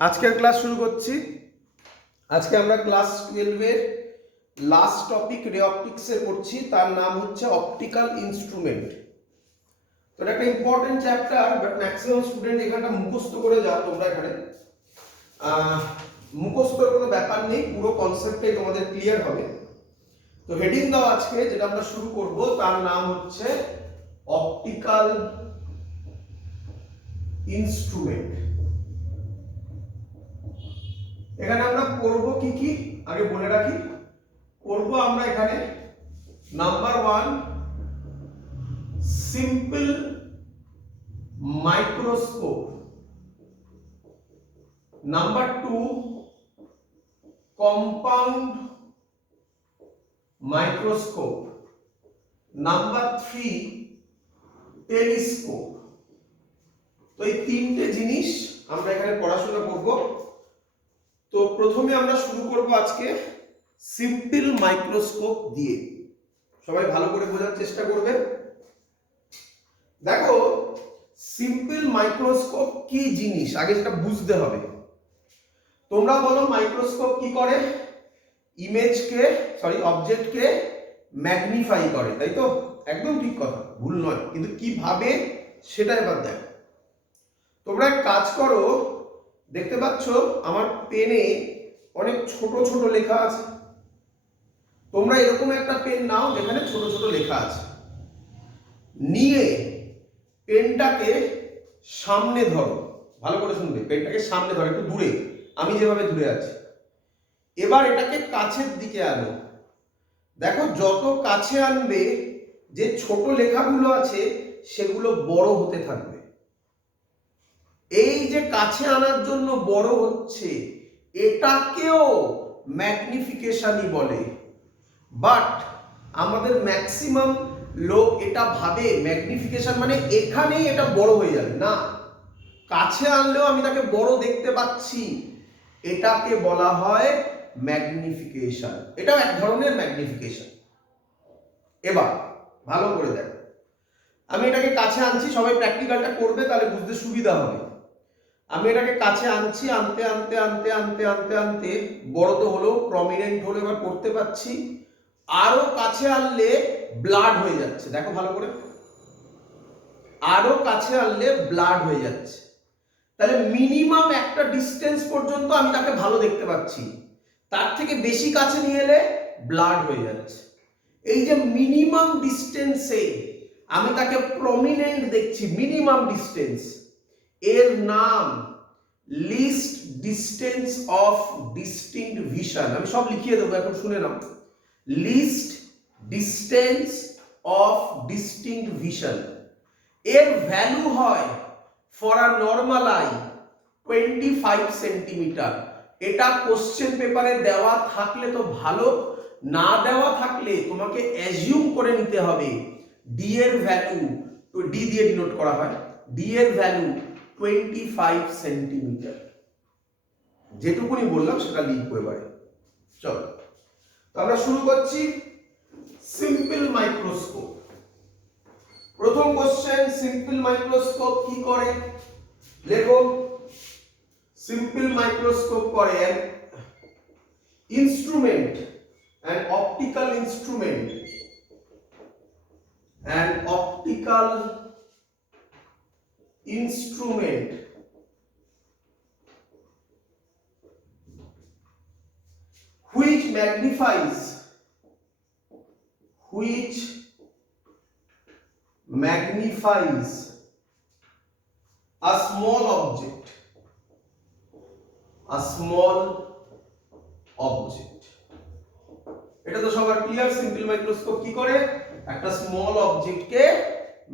আজকের ক্লাস শুরু করছি। আজকে আমরা ক্লাস 12 এর লাস্ট টপিক রে অপটিক্সের করছি, তার নাম হচ্ছে অপটিক্যাল ইনস্ট্রুমেন্ট। তো এটা একটা important chapter, but maximum student এখানটা মুখস্থ করে যাও। তোমরা এখানে মুখস্থর কোনো ব্যাপার নেই, পুরো কনসেপ্টটাই তোমাদের ক্লিয়ার হবে। তো হেডিং দাও আজকে যেটা আমরা শুরু করব, তার নাম হচ্ছে অপটিক্যাল ইনস্ট্রুমেন্ট। এখানে আমরা পড়বো কি কি আগে বলে রাখি। পড়বো আমরা এখানে number 1 simple microscope, number 2 compound microscope, number 3 telescope. তো এই তিনটে জিনিস আমরা এখানে পড়াশোনা করব। তো প্রথমে আমরা শুরু করব আজকে সিম্পল মাইক্রোস্কোপ দিয়ে। সবাই ভালো করে বোঝার চেষ্টা করবে। দেখো, সিম্পল মাইক্রোস্কোপ কি জিনিস আগে সেটা বুঝতে হবে। তোমরা বলো মাইক্রোস্কোপ কি করে? অবজেক্টকে ম্যাগনিফাই করে, তাই তো? একদম ঠিক কথা, ভুল নয়, কিন্তু কিভাবে সেটা এবার দেখো। তোমরা এক কাজ করো, দেখতে পাচ্ছ আমার পেনে অনেক ছোট ছোট লেখা আছে। তোমরা এরকম একটা পেন নাও যেখানে ছোট ছোট লেখা আছে, নিয়ে পেনটাকে সামনে ধরো। ভালো করে শুনবে, পেনটাকে সামনে ধরো, একটু দূরে, আমি যেভাবে দূরে আছি। এবার এটাকে কাছের দিকে আনো। দেখো, যত কাছে আনবে যে ছোট লেখাগুলো আছে সেগুলো বড় হতে থাকবে। এই যে কাছে আনার জন্য বড় হচ্ছে, এটাকেও ম্যাগনিফিকেশনই বলে। বাট আমাদের ম্যাক্সিমাম লোক এটা ভাবে ম্যাগনিফিকেশন মানে এখানেই এটা বড় হয়ে যাবে। না, কাছে আনলেও আমি তাকে বড় দেখতে পাচ্ছি, এটাকে বলা হয় ম্যাগনিফিকেশন। এটাও এক ধরনের ম্যাগনিফিকেশন। এবার ভালো করে দেখো, আমি এটাকে কাছে আনছি, সবাই প্র্যাকটিক্যালটা করবে তাহলে বুঝতে সুবিধা হবে। আমি এটাকে কাছে আনছি, আনতে আনতে আনতে আনতে আনতে আনতে বড় তো হলো, প্রমিনেন্ট হলো, এবার পড়তে পাচ্ছি। আরো কাছে আনলে ব্লাড হয়ে যাচ্ছে। দেখো ভালো করে, আরো কাছে আনলে ব্লাড হয়ে যাচ্ছে। তাহলে মিনিমাম একটা ডিস্টেন্স পর্যন্ত আমি তাকে ভালো দেখতে পাচ্ছি, তার থেকে বেশি কাছে নিয়ে এলে ব্লাড হয়ে যাচ্ছে। এই যে মিনিমাম ডিস্টেন্সে আমি তাকে প্রমিনেন্ট দেখছি, মিনিমাম ডিস্টেন্স, এর নাম least distance of distinct vision. আমি সব লিখিয়ে দেবো, এখন শুনে নাও। Least distance of distinct vision এর ভ্যালু হয় for a normal eye 25 centimetre. এটা কোশ্চেন পেপারে দেওয়া থাকলে তো ভালো, না দেওয়া থাকলে তোমাকে অ্যাজিউম করে নিতে হবে ডি এর ভ্যালু, তো ডি দিয়ে ডিনোট করা হয়, ডি এর ভ্যালু 25 সেন্টিমিটার। যেটুকুনি বললাম সেটা লিখবো এবারে। চলো, তো আমরা শুরু করছি সিম্পল মাইক্রোস্কোপ। প্রথম কোশ্চেন, সিম্পল মাইক্রোস্কোপ কি করে? লেখো, সিম্পল মাইক্রোস্কোপ করে instrument, an optical instrument, an optical instrument which magnifies a small object, এটা তো সবার ক্লিয়ার। সিম্পল মাইক্রোস্কোপ কি করে? একটা স্মল অবজেক্টকে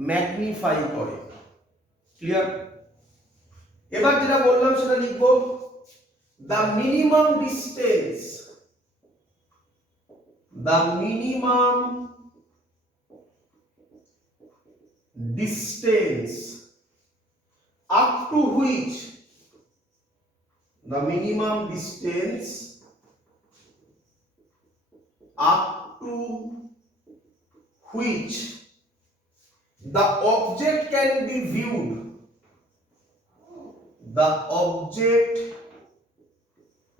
ম্যাগনিফাই করে। ক্লিয়ার? এবার যেটা বললাম সেটা লিখবো, the minimum distance up to which the object can be viewed, the object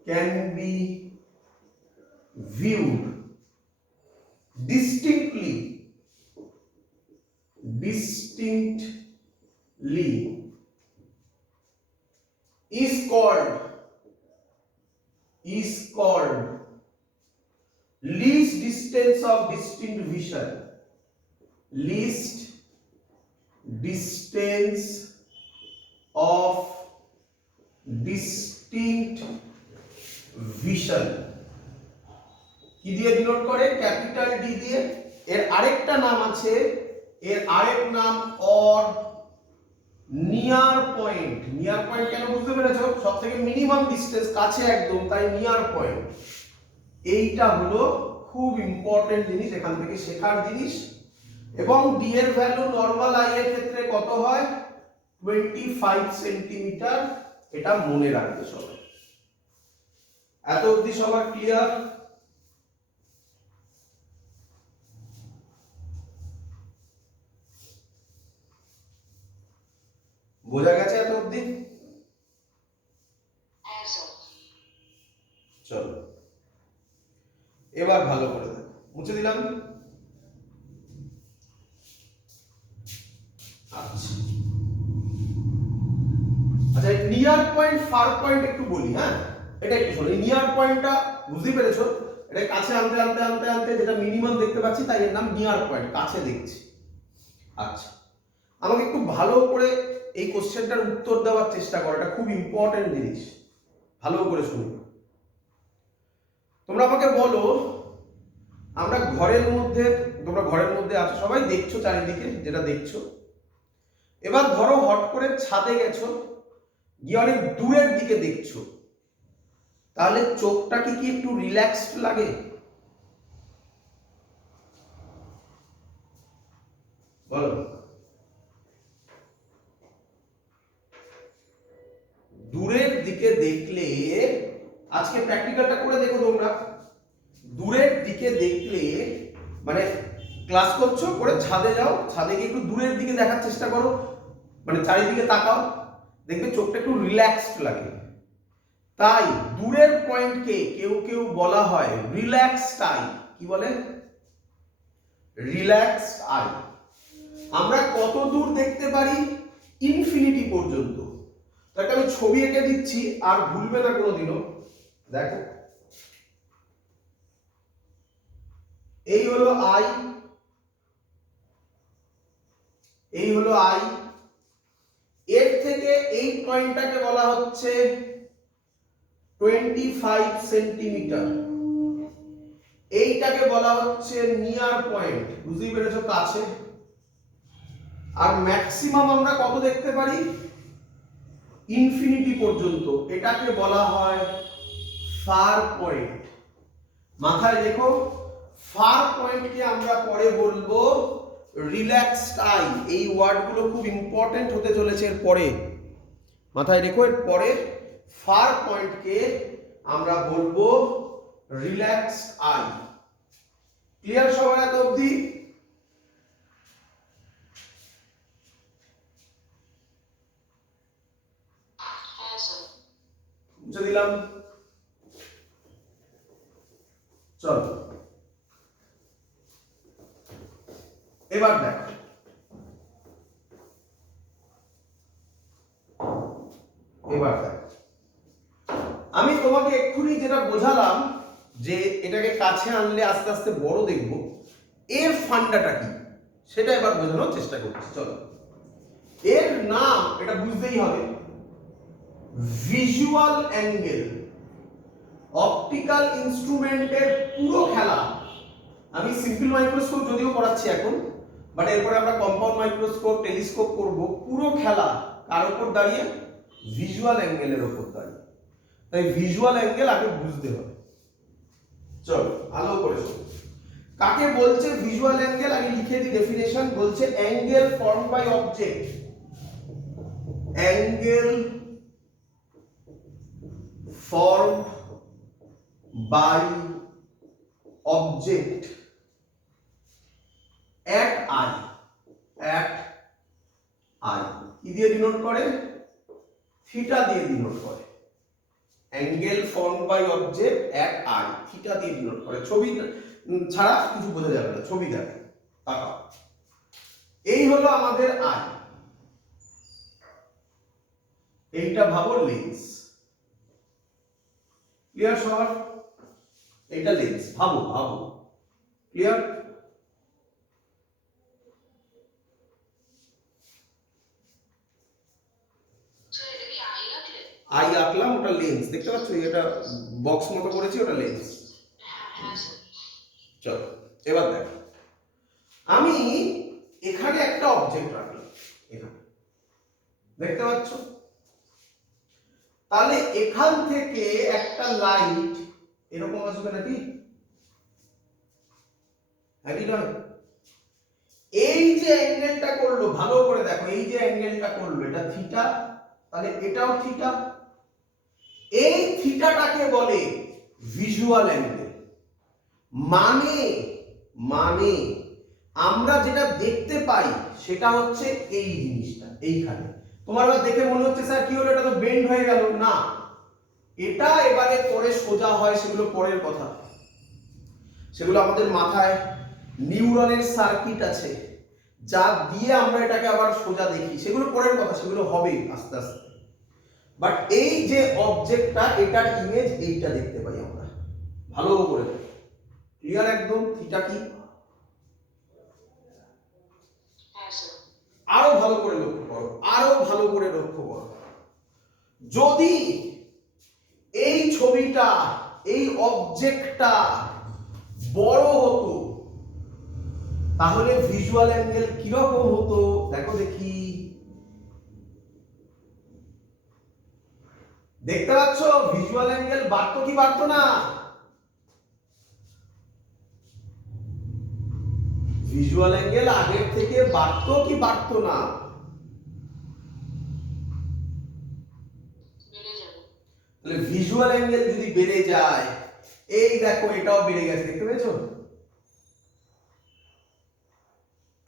can be viewed distinctly is called least distance of distinct vision. Least distance of distinct vision কি দিয়ে denote করে? Capital D দিয়ে। এর আরেকটা নাম আছে, এর আরেক নাম or near point. Near point কেন বুঝতে পেরেছো? সবথেকে মিনিমাম ডিসটেন্স, কাছে একদম, তাই নিয়ার পয়েন্ট। এইটা হলো খুব ইম্পর্টেন্ট জিনিস, এখান থেকে শেখার জিনিস। এবং ডি এর ভ্যালু নরমাল আই এর ক্ষেত্রে কত হয়? 25 সেন্টিমিটার। এটা মনে রাখবে সবাই। এত অবধি সবার ক্লিয়ার? বোঝা গেছে এত অবধি? চলো এবার ভালো করে দেখো, মুছে দিলাম। আচ্ছা, নিয়ার পয়েন্ট ফার পয়েন্ট একটু বলি। হ্যাঁ, এটা একটু শোনো। নিয়ার পয়েন্টটা বুঝতেই পেরেছো, এটা কাছে আনতে আনতে আনতে আনতে যেটা মিনিমাম দেখতে পাচ্ছি তাই এর নাম নিয়ার পয়েন্ট, কাছে দেখছি। আচ্ছা, আমাকে একটু ভালো করে এই কোশ্চেনটার উত্তর দেওয়ার চেষ্টা করো, এটা খুব ইম্পর্টেন্ট জিনিস, ভালো করে শুনো। তোমরা আমাকে বলো, আমরা ঘরের মধ্যে, তোমরা ঘরের মধ্যে আছো, সবাই দেখছো চারিদিকে যেটা দেখছো। এবার ধরো হট করে ছাদে গেছো, গিয়ে অনেক দূরের দিকে দেখছো, তাহলে চোখটা কি একটু রিল্যাক্সড লাগে? বলো। দূরের দিকে দেখলে, আজকে প্র্যাকটিক্যালটা করে দেখো তোমরা, দূরের দিকে দেখলে মানে ক্লাস করছো, করে ছাদে যাও, ছাদে গিয়ে একটু দূরের দিকে দেখার চেষ্টা করো, মানে চারিদিকে তাকাও, দেখবে চোখটা একটু রিল্যাক্সড লাগে। তাই দূরের পয়েন্টকে কেউ কেউ বলা হয় রিল্যাক্সড আই। কি বলে? Relaxed I. আমরা কত দূর দেখতে পারি? ইনফিনিটি পর্যন্ত। তাকে আমি ছবি এঁকে দিচ্ছি, আর ভুলবে না কোনোদিনও। দেখো, এই হলো আই, এই হলো আই। এর থেকে এই পয়েন্টটাকে বলা হচ্ছে 25 সেন্টিমিটার। এইটাকে বলা হচ্ছে নিয়ার পয়েন্ট। বুঝতেই পেরেছো? কাছে। আর ম্যাক্সিমাম আমরা কত দেখতে পারি? ইনফিনিটি পর্যন্ত। এটাকে বলা হয় ফার পয়েন্ট। মাথায় রেখো, ফার পয়েন্টকে আমরা পরে বলবো রিল্যাক্সড আই। এই ওয়ার্ডগুলো খুব ইম্পর্টেন্ট হতে চলেছে এর পরে, মাথায় রেখো। এর পরে ফার পয়েন্টকে আমরা বলবো রিল্যাক্সড আই। ক্লিয়ার সবাই এত অবধি? মুছে দিলাম। চলো এবার দেখো, এবার দেখো, আমি তোমাকে এক্ষুনি যেটা বোঝালাম যে এটাকে কাছে আনলে আস্তে আস্তে বড় দেখবো, এর ফান্ডাটা কি সেটা এবার বোঝানোর চেষ্টা করছি। চলো, এর নাম এটা বুঝতেই হবে, ভিজুয়াল অ্যাঙ্গেল। অপটিক্যাল ইনস্ট্রুমেন্টের পুরো খেলা, আমি সিম্পল মাইক্রোস্কোপ যদিও পড়াচ্ছি এখন, বাট এরপরে আমরা কম্পাউন্ড মাইক্রোস্কোপ, টেলিস্কোপ করব, পুরো খেলা কার উপর দাঁড়িয়ে? ভিজুয়াল অ্যাঙ্গেলের উপর দাঁড়িয়ে। তাই ভিজুয়াল অ্যাঙ্গেল আগে বুঝতে হবে। চলো ভালো করে শোনো, কাকে বলছে ভিজুয়াল অ্যাঙ্গেল? আমি লিখে দিই ডেফিনেশন। বলছে অ্যাঙ্গেল ফর্ম বাই অবজেক্ট, অ্যাঙ্গেল formed by object at eye, at eye কি দিয়ে ডিনোট করে? থিটা দিয়ে ডিনোট করে। Angle form by object at I, theta দিয়ে ডিনোট করে। ছবি ছাড়া কিছু বোঝা যাবে না, ছবি দেখো তাকাও। এই হলো আমাদের আই, এইটা ভাবো লেন্স। ক্লিয়ার সবার? এইটা লেন্স, ভাবো ভাবো। ক্লিয়ার? আই আঁকলাম, ওটা লেন্স, দেখতে পাচ্ছ এটা বক্স মতো করেছি, ওটা লেন্স। চলো এবার দেখো, আমি এখানে একটা অবজেক্ট রাখলাম, এখানে দেখতে পাচ্ছ, তাহলে এখান থেকে একটা লাইট এরকম আসবে নাকি? একই নয়? এই যে অ্যাঙ্গেলটা করলো, ভালো করে দেখো, এই যে অ্যাঙ্গেলটা করলো এটা থিটা, তাহলে এটাও থিটা। এই থিটাটাকে বলে ভিজুয়াল অ্যাঙ্গেল। মানে মানে আমরা যেটা দেখতে পাই সেটা হচ্ছে এই জিনিসটা এইখানে। তোমার এবার দেখে মনে হচ্ছে স্যার কি হলো, এটা তো বেন্ড হয়ে গেল। না, এটা এবারে পরে সোজা হয়, সেগুলো পরের কথা। সেগুলো আমাদের মাথায় নিউরনের সার্কিট আছে যা দিয়ে আমরা এটাকে আবার সোজা দেখি, সেগুলো পরের কথা, সেগুলো হবে আস্তে আস্তে। বাট এই যে অবজেক্টটা, এটার ইমেজ এইটা দেখতে পাই আমরা। ভালো করে ক্লিয়ার একদম? থিটা কি আরো ভালো করে লক্ষ্য করো, আরো ভালো করে লক্ষ্য করো। যদি এই ছবিটা, এই অবজেক্টটা বড় হতো তাহলে ভিজুয়াল অ্যাঙ্গেল কিরকম হতো দেখো দেখি। দেখতে পাচ্ছ ভিজুয়াল অ্যাঙ্গেল বাড়তো কি বাড়তো না? ভিজুয়াল অ্যাঙ্গেল আগের থেকে বাড়তো কি বাড়তো না? তাহলে ভিজুয়াল অ্যাঙ্গেল যদি বেড়ে যায়, এই দেখো এটাও বেড়ে গেছে, দেখতে পেয়েছো?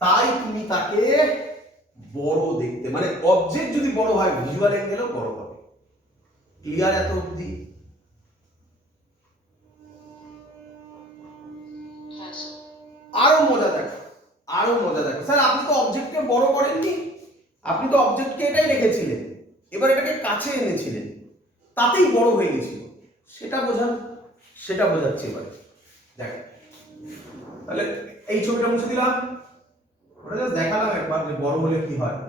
তাই তুমি তাকে বড় দেখতে, মানে অবজেক্ট যদি বড় হয় ভিজুয়াল অ্যাঙ্গেলও বড় হবে। ক্লিয়ার এত অবধি? আরো মজা দেখো, আরো মজা দেখো। স্যার আপনি তো অবজেক্টকে বড় করেননি, আপনি তো অবজেক্টকে এটাই রেখেছিলেন, এবার এটাকে কাছে এনেছিলেন, তাতেই বড় হয়ে গেছিল। সেটা বোঝান, সেটা বোঝাচ্ছি এবারে। দেখ, তাহলে এই ছবিটা মুছে দিলাম, ওটা জাস্ট দেখালাম একবার যে বড় হলে কি হয়।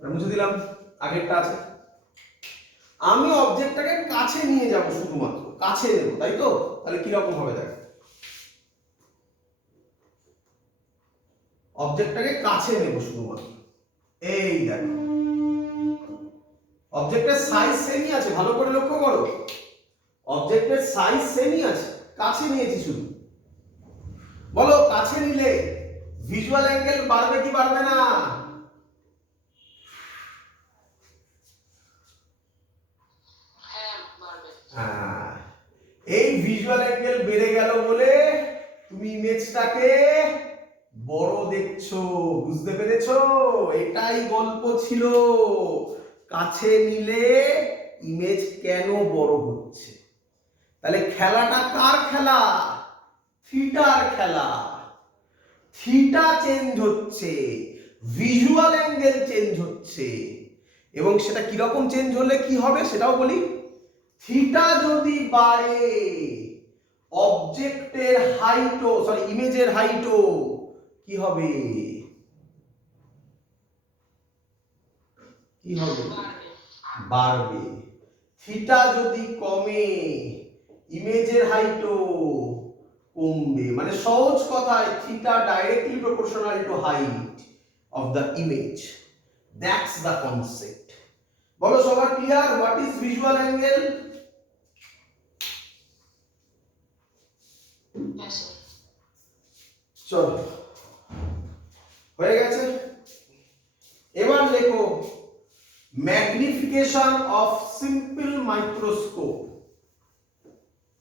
মুছে দিলাম, আগেরটা আছে। আমি অবজেক্টটাকে কাছে নিয়ে যাব, শুধুমাত্র কাছে নেব, তাই তো? তাহলে কি রকম হবে দেখ, অবজেক্টটাকে কাছে নেব শুধুমাত্র, এই দেখ অবজেক্টের সাইজ সেমই আছে, ভালো করে লক্ষ্য করো, অবজেক্টের সাইজ সেমই আছে, কাছে নিয়েছি শুধু। বলো কাছে নিলে ভিজুয়াল অ্যাঙ্গেল বাড়বে কি বাড়বে না? হ্যাঁ, এই ভিজুয়াল অ্যাঙ্গেল বেড়ে গেল বলে তুমি ইমেজটাকে বড় দেখছো, বুঝতে পেরেছো? এটাই গল্প ছিল, কাছে নিলে ইমেজ কেন বড় হচ্ছে। তাহলে খেলাটা কার খেলা? থিটার খেলা। থিটা চেঞ্জ হচ্ছে, ভিজুয়াল অ্যাঙ্গেল চেঞ্জ হচ্ছে, এবং সেটা কিরকম চেঞ্জ হলে কি হবে সেটাও বলি। থিটা যদি বাড়ে, অবজেক্টের হাইটও, সরি ইমেজের হাইটও কি হবে? কি হবে? বাড়বে। থিটা যদি কমে, ইমেজের হাইটও কমবে। মানে সহজ কথায় theta directly proportional to height of the image. That's the concept. বলো সবার clear? What is visual angle? চলো হয়ে গেছে। এবার লেখো magnification of simple microscope.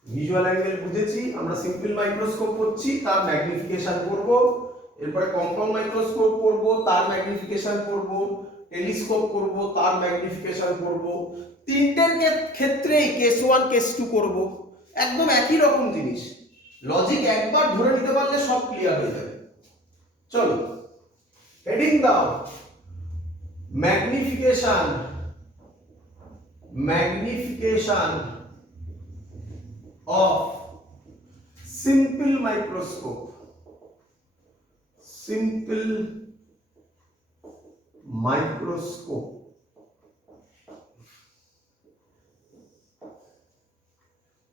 Visual angle বুঝেছি, আমরা সিম্পল মাইক্রোস্কোপ করছি, তার ম্যাগনিফিকেশন করব, এরপরে কম্পাউন্ড মাইক্রোস্কোপ করব, তার ম্যাগনিফিকেশন করব, টেলিস্কোপ করব, তার ম্যাগনিফিকেশন করব, তিনটের ক্ষেত্রেই কেস 1 কেস 2 করব, একদম একই রকম জিনিস। লজিক একবার ধরে নিতে পারলে সব ক্লিয়ার হয়ে যাবে। চলো হেডিং দাও, ম্যাগনিফিকেশন of simple microscope,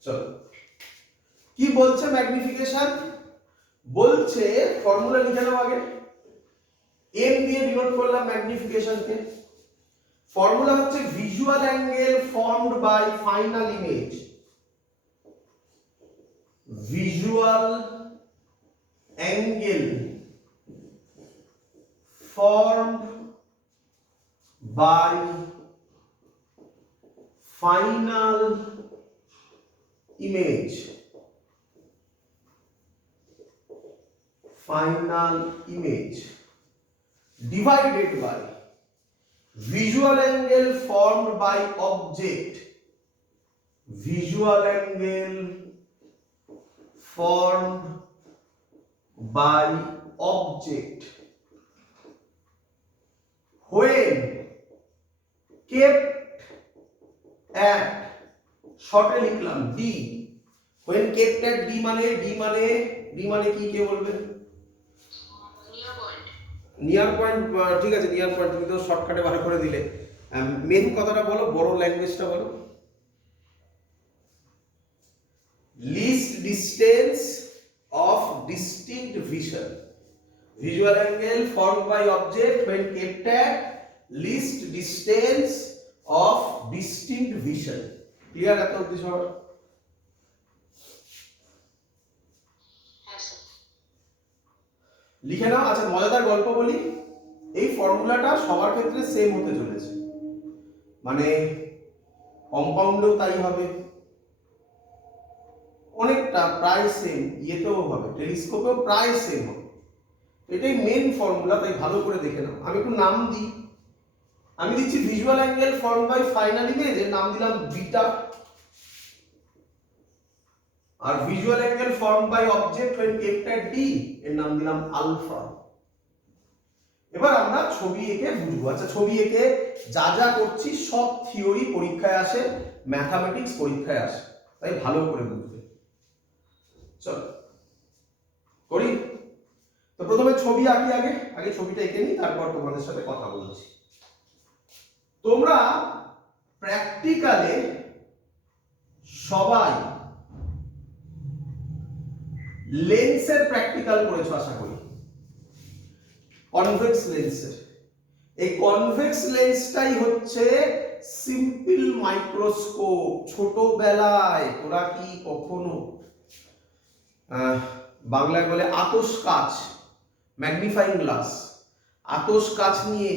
চলো কি বলছে ম্যাগনিফিকেশন? বলছে ফর্মুলা লিখে নাও আগে, এম দিয়ে ডিনোট করলাম ম্যাগনিফিকেশনকে। ফর্মুলা হচ্ছে visual angle formed by final image, visual angle formed by final image, divided by visual angle formed by object, formed by object when kept at, শর্টে লিখলাম d, when kept at d মানে কি কে বলবে? Near point. ঠিক আছে, near point তুমি তো শর্টকাটে বার করে দিলে। মেন কথাটা বলো, বড় ল্যাঙ্গুয়েজটা বলো। least distance of distinct vision, visual angle formed by object when kept at least distance of distinct vision. Clear এত অবধি সবার? লিখে নাও। আচ্ছা মজাদার গল্প বলি, এই ফর্মুলাটা সবার ক্ষেত্রে সেম হতে চলেছে, মানে কম্পাউন্ডেও তাই হবে, অনেকটা প্রায় সেম, ইয়েতেও হবে, টেলিস্কোপেও প্রায় সেম হবে। এটাই মেন ফর্মুলা, তাই ভালো করে দেখে নাও। আমি একটু নাম দিই, আমি দিচ্ছি visual angle form by final image, এর নাম দিলাম বিটা, আর visual angle form by object when kept at d এর নাম দিলাম আলফা। এবার আমরা ছবি এঁকে বুঝবো। আচ্ছা ছবি এঁকে যা যা করছি সব থিওরি পরীক্ষায় আসে, ম্যাথামেটিক্স পরীক্ষায় আসে, তাই ভালো করে বুঝবে। চলো করি। তো প্রথমে ছবি আঁকি, আগে ছবিটা এঁকে নিই, তারপর তোমাদের সাথে কথা বলছি। তোমরা প্র্যাকটিক্যালে সবাই লেন্সের প্র্যাকটিক্যাল করেছো আশা করি, কনভেক্স লেন্সের। এই কনভেক্স লেন্সটাই হচ্ছে সিম্পল মাইক্রোস্কোপ। ছোটবেলায় তোরা কি কখনো বাংলায় বলে আতশ কাচ, ম্যাগনিফাইং গ্লাস, আতশ কাচ নিয়ে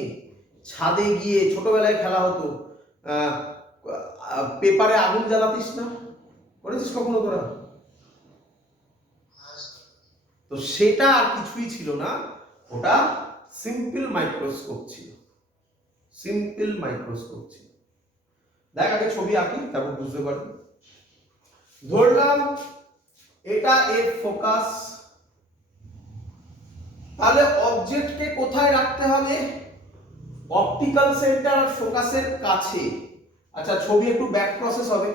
ছাদে গিয়ে ছোটবেলায় খেলা হতো, পেপারে আগুন জ্বালাতিস না? করেছিস কখনো তোরা? তো সেটা আর কিছুই ছিল না, ওটা সিম্পল মাইক্রোস্কোপ ছিল, সিম্পল মাইক্রোস্কোপ ছিল। দেখ আগে ছবি আঁকি, তারপর বুঝতে পারবি। ধরলাম এটা এর ফোকাস, তাহলে অবজেক্টকে কোথায় রাখতে হবে? অপটিক্যাল সেন্টার আর ফোকাসের কাছে। আচ্ছা ছবি একটু ব্যাক প্রসেস হবে,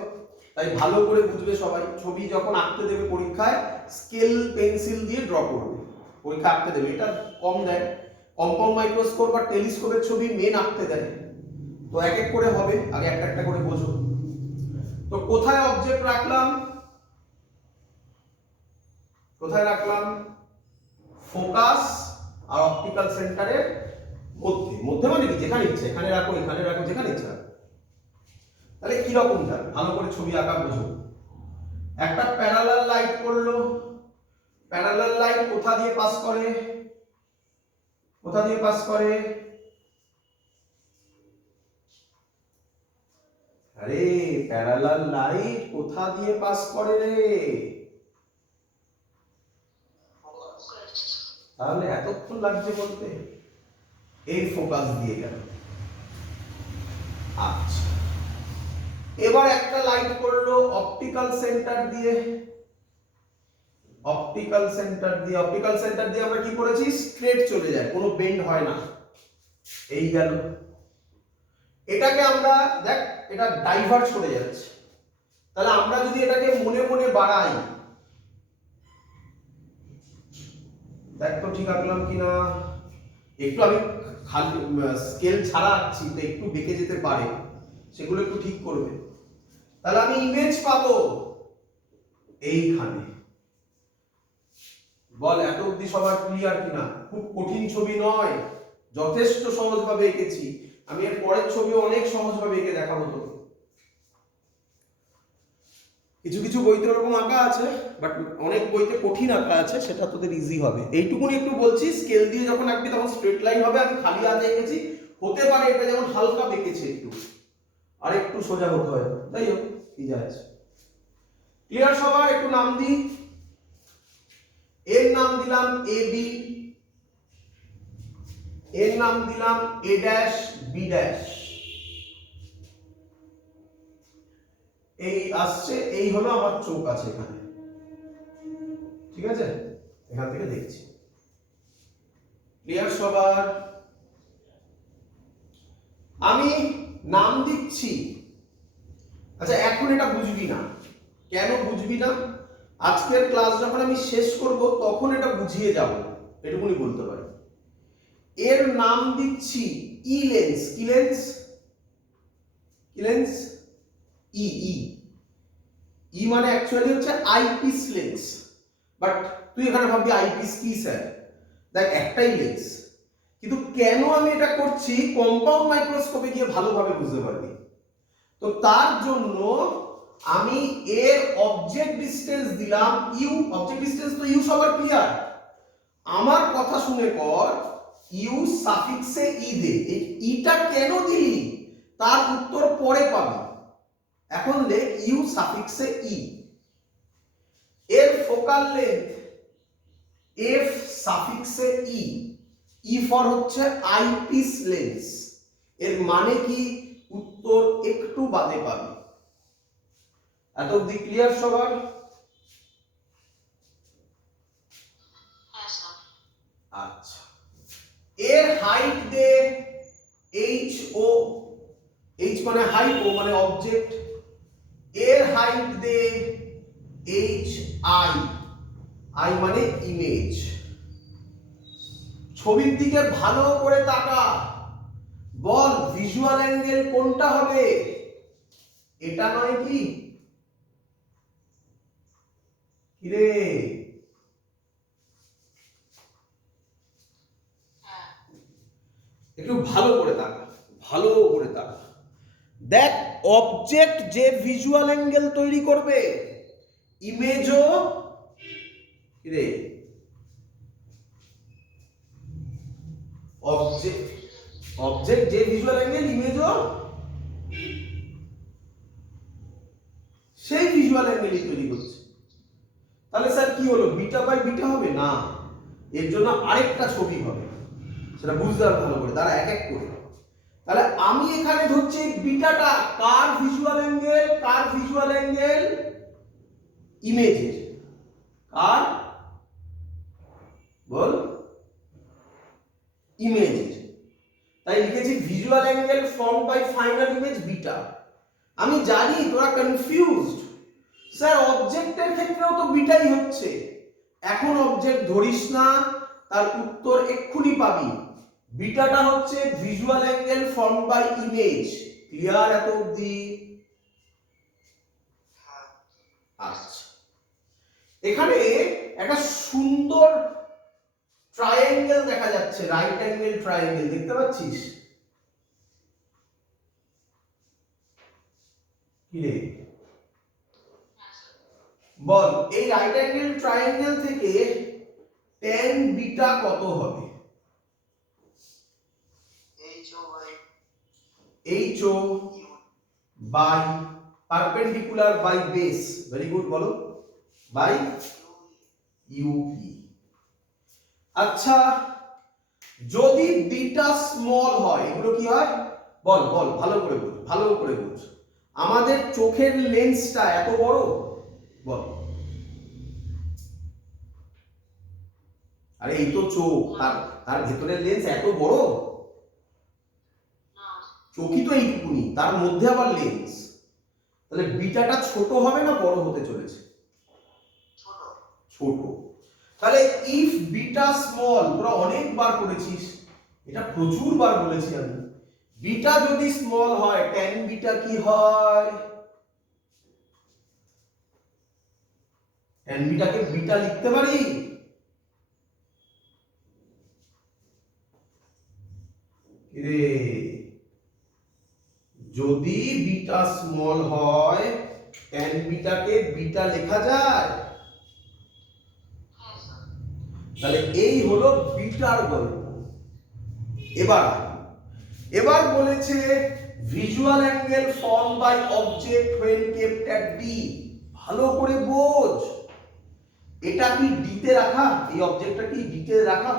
তাই ভালো করে বুঝবে সবাই। ছবি যখন আঁকতে দেবে পরীক্ষায়, স্কেল পেন্সিল দিয়ে ড্র করবে, পরীক্ষা আঁকতে দেবে। এটা কম দেয়, কম্পাউন্ড মাইক্রোস্কোপ বা টেলিস্কোপের ছবি মেন আঁকতে দেয়। তো এক এক করে হবে, আগে একটা একটা করে বোঝো। তো কোথায় অবজেক্ট রাখলাম? কোথায় রাখলাম? ফোকাস আর অপটিক্যাল সেন্টারের মধ্যে। মধ্যে মানে কি? যেখানে ইচ্ছা, এখানে রাখো, এখানে রাখো, যেখানে ইচ্ছা। তাহলে কি রকমটা ভালো করে ছবি আঁকা বোঝো। একটা প্যারালাল লাইট পড়লো, প্যারালাল লাইট কোথা দিয়ে পাস করে? কোথা দিয়ে পাস করে? আরে প্যারালাল লাইট কোথা দিয়ে পাস করে রে? তাহলে এতক্ষণ লাগছে বলতে? এই ফোকাস দিয়ে গেল। আচ্ছা, এবার একটা লাইট করলো অপটিক্যাল সেন্টার দিয়ে। অপটিক্যাল সেন্টার দিয়ে আমরা কি করেছি, স্ট্রেট চলে যায়, কোনো বেন্ড হয় না। এই গেল, এটাকে আমরা দেখ, এটা ডাইভার্ট করে যাচ্ছে, তাহলে আমরা যদি এটাকে মনে মনে বাড়াই, দেখ তো ঠিক আঁকলাম কিনা, একটু আমি খালি স্কেল ছাড়া আঁকছি তো একটু বেঁকে যেতে পারে, সেগুলো একটু ঠিক করবে। তাহলে আমি ইমেজ পাবো এইখানে। বল এত অবধি সবার ক্লিয়ার কিনা? খুব কঠিন ছবি নয়, যথেষ্ট সহজভাবে এঁকেছি আমি। এর পরের ছবিও অনেক সহজভাবে এঁকে দেখাবো তোকে। কিছু কিছু বইতে ওরকম আঁকা আছে, বাট অনেক বইতে কঠিন আঁকা আছে, সেটা তোদের ইজি হবে। এইটুকুনি একটু বলছি, স্কেল দিয়ে যখন আঁকবি তখন স্ট্রেট লাইন হবে। আমি খালি হাতে এঁকেছি, হতে পারে এটা যেমন হালকা বেঁকেছে একটু, আর একটু সোজা হতে হয়, তাই হোক কি যায়। ক্লিয়ার সবার? একটু নাম দিই, এর নাম দিলাম এ বি, এর নাম দিলাম এ ড্যাশ বি ড্যাশ। এই আসছে, এই হলো আমার চোখ আছে এখানে, ঠিক আছে? এখান থেকে দেখছি। ক্লিয়ার সবার? আমি নাম দিচ্ছি। আচ্ছা, এখন এটা বুঝবি না, কেন বুঝবি না? আজকের ক্লাস যখন আমি শেষ করব তখন এটা বুঝিয়ে যাব, এটুকুনি বলতে পারি। এর নাম দিচ্ছি ই লেন্স। কি লেন্স? কি লেন্স? ই ই ই মানে অ্যাকচুয়ালি হচ্ছে আইপিস লেন্স, বাট তুই এখানে ভাববি আইপিস কি স্যার? দেখ, একটাই লেন্স, কিন্তু কেন আমি এটা করছি কম্পাউন্ড মাইক্রোস্কোপে গিয়ে ভালোভাবে বুঝতে পারবি। তো তার জন্য আমি এর অবজেক্ট ডিসটেন্স দিলাম ইউ। অবজেক্ট ডিসটেন্স তো ইউ সবার ক্লিয়ার? আমার কথা শুনে কর, ইউ সাফিক্সে ই দে। এই ইটা কেন দিলি তার উত্তর পরে পাবি, এখন লেখ ইউ সাফিক্সে ই। এর ফোকাল লেন্থ এফ সাফিক্সে ই। ই ফর হচ্ছে আইপিস লেন্স। এর মানে কি, উত্তর একটু বাদে পাবি। এত অবধি ক্লিয়ার সবার? আচ্ছা, এর হাইট দে এইচ ও। এইচ মানে হাইট, ও মানে অবজেক্ট। এর হাইট দে এইচ আই। আই মানে ইমেজ। ছবির দিকে ভালো করে তাকা, বল ভিজুয়াল অ্যাঙ্গেল কোনটা হবে? এটা নয় কি? কিরে, একটু ভালো করে তাকা, ভালো করে তাকা। দেখ, অবজেক্ট যে ভিজুয়াল অ্যাঙ্গেল তৈরি করবে, ইমেজও কিরে, অবজেক্ট যে ভিজুয়াল অ্যাঙ্গেল, ইমেজও সেই ভিজুয়াল অ্যাঙ্গেলই তৈরি করছে। তাহলে স্যার কি হলো, বিটা বাই বিটা হবে না, এর জন্য আরেকটা ছবি হবে, সেটা বুঝতে হবে ভালো করে। তারা এক এক করে। তাহলে আমি এখানে ধরছি বিটাটা কার ভিজুয়াল অ্যাঙ্গেল? কার ভিজুয়াল অ্যাঙ্গেল? ইমেজের। কার? বল, ইমেজের। তাই লিখেছি visual angle formed by final image beta. আমি জানি তোরা কনফিউজড, স্যার অবজেক্টের ক্ষেত্রেও তো বিটাই হচ্ছে। এখন অবজেক্ট ধরিস না, তার উত্তর এক্ষুনি পাবি। বিটাটা হচ্ছে visual angle formed by image. Clear এত অবধি? আচ্ছা, এখানে একটা সুন্দর ট্রায়াঙ্গেল দেখা যাচ্ছে, রাইট অ্যাঙ্গেল ট্রায়াঙ্গেল, দেখতে পাচ্ছিস? কি রে, বল এই রাইট অ্যাঙ্গেল ট্রায়াঙ্গেল থেকে tan বিটা কত হবে? HO by perpendicular by base. Very good, বলো বাই ইউপি। আচ্ছা, যদি বিটা স্মল হয়, এগুলো কি হয়? বল বল, ভালো করে বোঝ, ভালো করে বোঝ। আমাদের চোখের লেন্সটা এত বড়, বল। আরে এই তো চোখ, তার ভেতরের লেন্স এত বড়? চোখই তো এইটুকুনি, তার মধ্যে আবার লেন্স। তাহলে বিটাটা ছোট হবে না বড় হতে চলেছে? ছোট। তাহলে ইফ বিটা স্মল, তোরা অনেকবার করেছিস, এটা প্রচুর বার বলেছি আমি। বিটা যদি স্মল হয়, ট্যান বিটা কি হয়? ট্যান বিটাকে বিটা লিখতে পারি? রে, যদি বিটা স্মল হয় ট্যান বিটাকে বিটা লেখা যায়? তাহলে এই হলো বিটার গল্প। এবার বলেছে visual angle form by object when kept at d। ভালো করে বোঝ, এটা কি ডি তে রাখা? এই অবজেক্টটা কি ডি তে রাখা?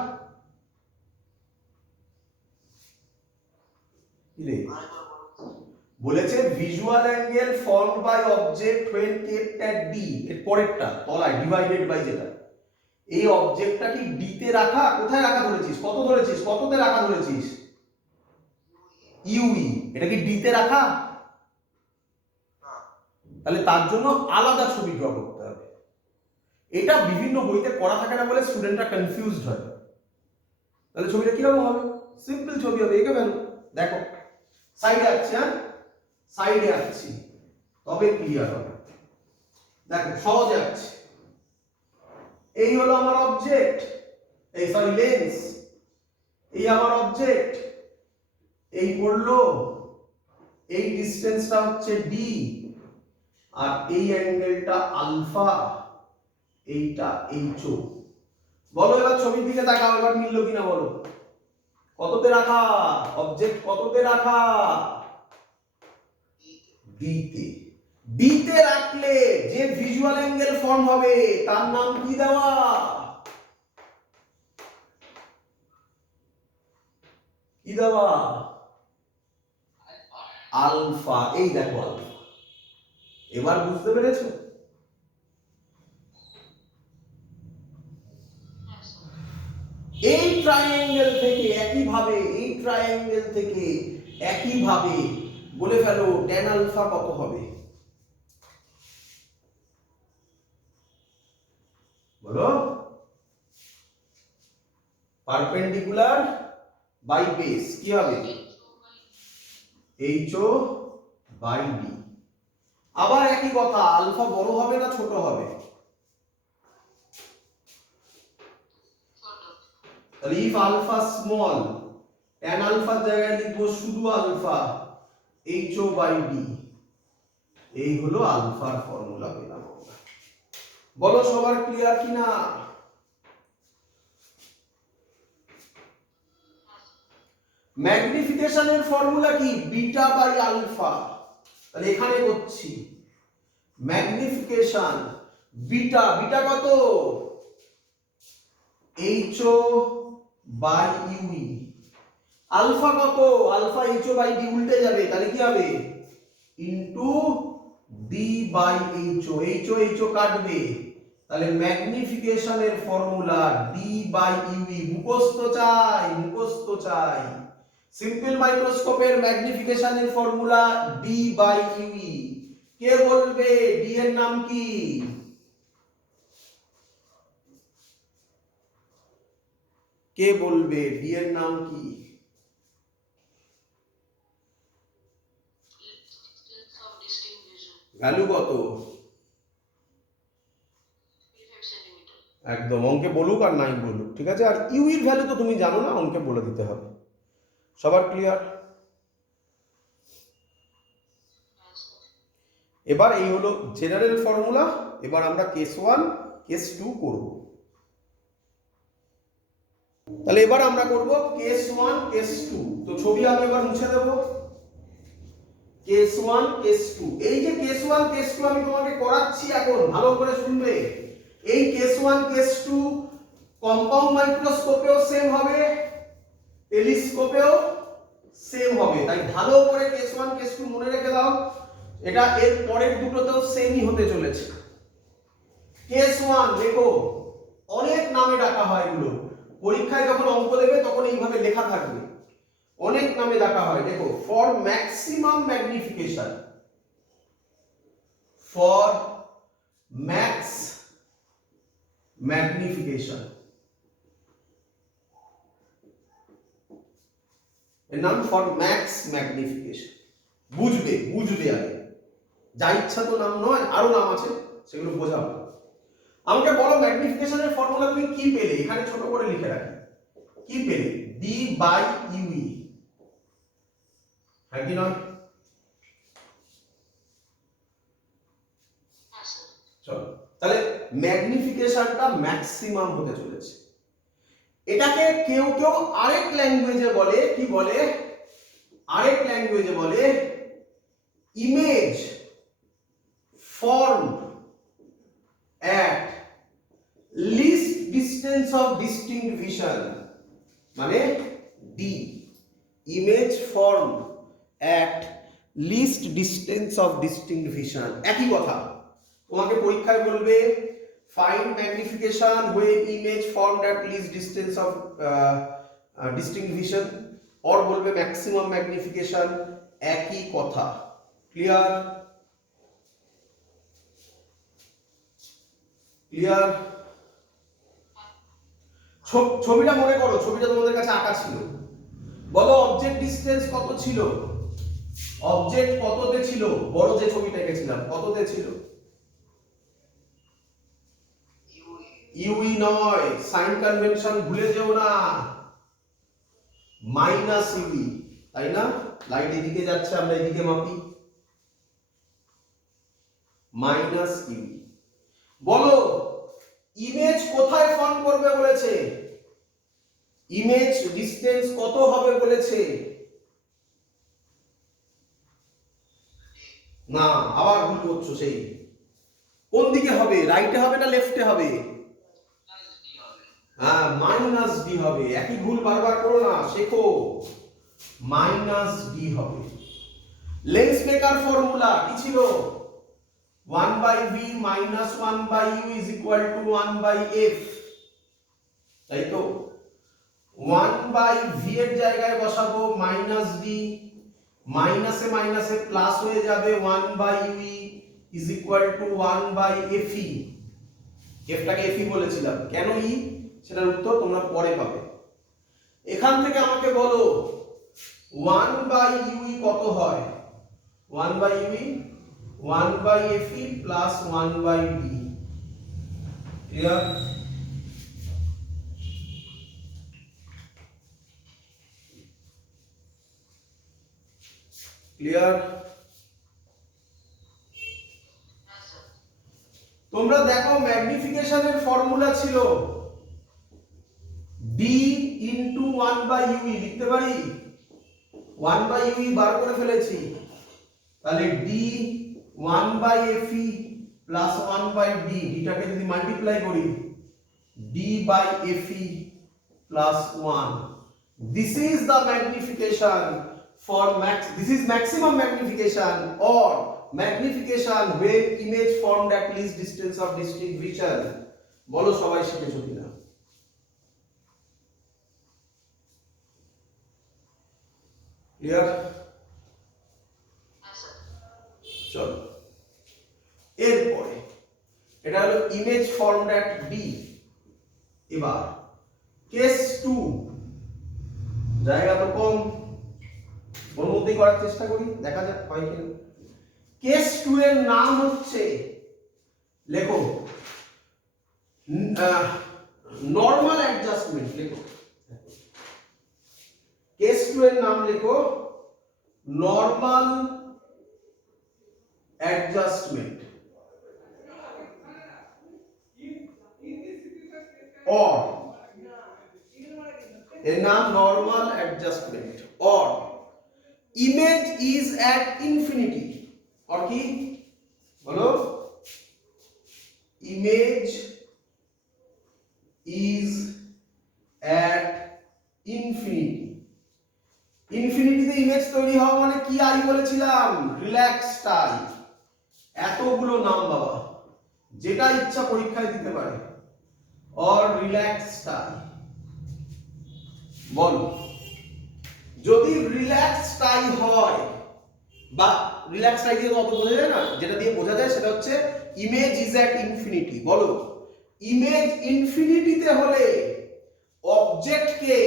বলেছে visual angle form by object when kept at d, এর পরেরটা তলায় ডিভাইডেড বাই, যেটা এই অবজেক্টটা কি ডি তে রাখা? কোথায় রাখা ধরেছিস? কত ধরেছিস? কততে রাখা ধরেছিস? ইউই। এটা কি ডি তে রাখা? তাহলে তার জন্য আলাদা ছবি ড্র করতে হবে। এটা বিভিন্ন বইতে করা থাকে না বলে স্টুডেন্টরা কনফিউজড হয়। তাহলে ছবিটা কিরকম হবে? সিম্পল ছবি হবে, এঁকে ফেলো। দেখো সাইডে আসছে, হ্যাঁ সাইডে আসছি, তবে ক্লিয়ার হবে। দেখো সহজে আসছে। এই হলো আমার অবজেক্ট, এই সরি লেন্স, এই আমার অবজেক্ট, এই পড়লো, এই ডিসটেন্সটা হচ্ছে ডি, আর এই অ্যাঙ্গেলটা আলফা, এইটা এইচও। বলো এবার ছবির দিকে তাকাও, এবার মিললো কিনা বলো। কততে রাখা অবজেক্ট? কততে রাখা? ডিতে। ডিতে রাখলে যে ভিজুয়াল অ্যাঙ্গেল ফর্ম হবে তার নাম কি দেওয়া? কি দেওয়া? আলফা। এই দেখো আলফা। এবার বুঝতে পেরেছো? এই ট্রায়াঙ্গেল থেকে একইভাবে, এই ট্রায়াঙ্গেল থেকে একইভাবে বলে ফেলো ট্যান আলফা কত হবে? বলো। পারপেন্ডিকুলার বাই বেস কি হবে? HO by D. আবার একই কথা, আলফা বড় হবে না ছোট হবে? তাহলে ইফ আলফা স্মল, ট্যান আলফার জায়গায় লিখবো শুধু আলফা, এইচও বাই ডি। এই হলো আলফার ফর্মুলা পেলাম আমরা। বলো সবার ক্লিয়ার কিনা? ম্যাগনিফিকেশনের ফর্মুলা কি? Beta by alpha. তাহলে এখানে করছি ম্যাগনিফিকেশন বিটা, বিটা কত? HO by UE. আলফা কত? আলফা এইচও বাই ডি উল্টে যাবে, তাহলে কি হবে? Into D by HO. HO HO কাটবে, তাহলে ম্যাগনিফিকেশনের ফর্মুলা ডি বাই ইউই। মুখস্থ চাই, মুখস্থ চাই। সিম্পল মাইক্রোস্কোপের ম্যাগনিফিকেশনের ফর্মুলা ডি বাই ইউই। কে বলবে ডি এর নাম কি? কে বলবে ডি এর নাম কি? ভ্যালু কত? একদম অঙ্কে বলুক আর নাই বলুক, ঠিক আছে। আর ইউ এর ভ্যালু তো তুমি জানো না, অঙ্কে বলে দিতে হবে। সবার ক্লিয়ার? এবার এই হলো জেনারেল ফর্মুলা। এবার আমরা কেস 1 কেস 2 করব। তাহলে এবার আমরা করব কেস 1 কেস 2। তো ছবি আমি এবার মুছে দেব। কেস 1 কেস 2, এই যে কেস 1 কেস 2 আমি তোমাকে করাচ্ছি, এখন ভালো করে শুনবে। এই কেস 1 কেস 2 কম্পাউন্ড মাইক্রোস্কোপেও সেম হবে, টেলিস্কোপেও সেম হবে। তাই ভালো করে কেস 1 কেস 2 মনে রেখে দাও, এটা এর পরের দুটোতেও সেমই হতে চলেছে। কেস 1 দেখো অনেক নামে ডাকা হয়, এগুলো পরীক্ষায় যখন অঙ্ক দেবে তখন এইভাবে লেখা থাকবে, অনেক নামে ডাকা হয়। দেখো for maximum magnification, for max magnification, এর নাম ফর ম্যাক্স ম্যাগনিফিকেশন। বুঝবে বুঝবে আগে, যা ইচ্ছা তো নাম নয়, আরো নাম আছে, সেগুলো বোঝাবো। আমাকে বলো ম্যাগনিফিকেশনের ফর্মুলা তুমি কি পেলে, এখানে ছোট করে লিখে রাখি, কি পেলে? ডি বাই ইউই, হ্যাঁ কি নয়? চলো তাহলে ম্যাগনিফিকেশনটা ম্যাক্সিমাম হতে চলেছে। এটাকে কেউ কেউ আরেক ল্যাঙ্গুয়েজে বলে, কি বলে? আরেক ল্যাঙ্গুয়েজে বলে image formed at least distance of distinct vision, মানে D, image formed at least distance of distinct vision। একই কথা, তোমাকে পরীক্ষায় বলবে find magnification when image formed at least distance of distinct vision, or বলবে maximum magnification, একই কথা। Clear? Clear? ছবিটা মনে করো, ছবিটা তোমাদের কাছে আঁকা ছিল, বলো অবজেক্ট ডিসটেন্স কত ছিল? অবজেক্ট কততে ছিল? বড় যে ছবিটা এঁকেছিলাম কততে ছিল? ইউই নয়, সাইন কনভেনশন ভুলে যেও না, মাইনাস ইউই, তাই না? লাইট এদিকে যাচ্ছে, আমরা এদিকে মাপি, মাইনাস ইউই। বলো ইমেজ কোথায় ফর্ম করবে বলেছে? ইমেজ ডিসটেন্স কত হবে বলেছে? না, আবার ভুল করছো। সেই কোন দিকে হবে? রাইটে হবে না লেফটে হবে? হ্যাঁ, মাইনাস ডি হবে। একই ভুল বারবার করো না, শেখো। মাইনাস ডি হবে। লেন্স মেকার ফর্মুলা কি ছিল? 1 by V minus 1 by U is equal to 1 by F, তাই তো? 1 বাই ভি এর জায়গায় বসাবো মাইনাস ডি, মাইনাসে মাইনাসে প্লাস হয়ে যাবে 1 by UE is equal to 1 by FE. এফটাকে এফই বলেছিলাম, কেন ই সেটার উত্তর তোমরা পরে পাবে। এখান থেকে আমাকে বলো 1 বাই ইউই কত হয়? 1 by UE 1 by FE plus 1 by D. Clear? Clear? তোমরা দেখো ম্যাগনিফিকেশনের ফর্মুলা ছিল ডি ইনটু 1 বাই ইউই, লিখতে পারি 1 বাই ইউই বার করে ফেলেছি, তাহলে D 1 by FE plus 1 by D, ডিটাকে যদি মাল্টিপ্লাই করি D by FE plus 1, this is the magnification for this is maximum magnification or magnification when image formed at least distance of distinct vision। বলো সবাই শিখেছো কিনা? Clear? চলো এরপরে এটা হলো ইমেজ ফর্মড অ্যাট ডি। এবার কেস 2, জায়গা তো কম, ওর মধ্যেই করার চেষ্টা করি, দেখা যাক হয় কিনা। কেস 2 এর নাম হচ্ছে, লেখো নরমাল অ্যাডজাস্টমেন্ট। লেখো কেস 2 এর নাম লেখো নরমাল অ্যাডজাস্টমেন্ট or এর নাম normal adjustment or image is at infinity, or কি বলো? image is at infinity ইনফিনিটিতে ইমেজ তৈরি হওয়া মানে কি আই বলেছিলাম? Relaxed eye. এতগুলো নাম বাবা, যেটা ইচ্ছা পরীক্ষায় দিতে পারে। অর রিল্যাক্সড আই, বল যদি রিল্যাক্সড আই হয়, বা রিল্যাক্সড আই দিয়ে তো অত বোঝা যায় না, যেটা দিয়ে বোঝা যায় সেটা হচ্ছে ইমেজ ইজ অ্যাট ইনফিনিটি। বলো, ইমেজ ইনফিনিটিতে হলে অবজেক্টকে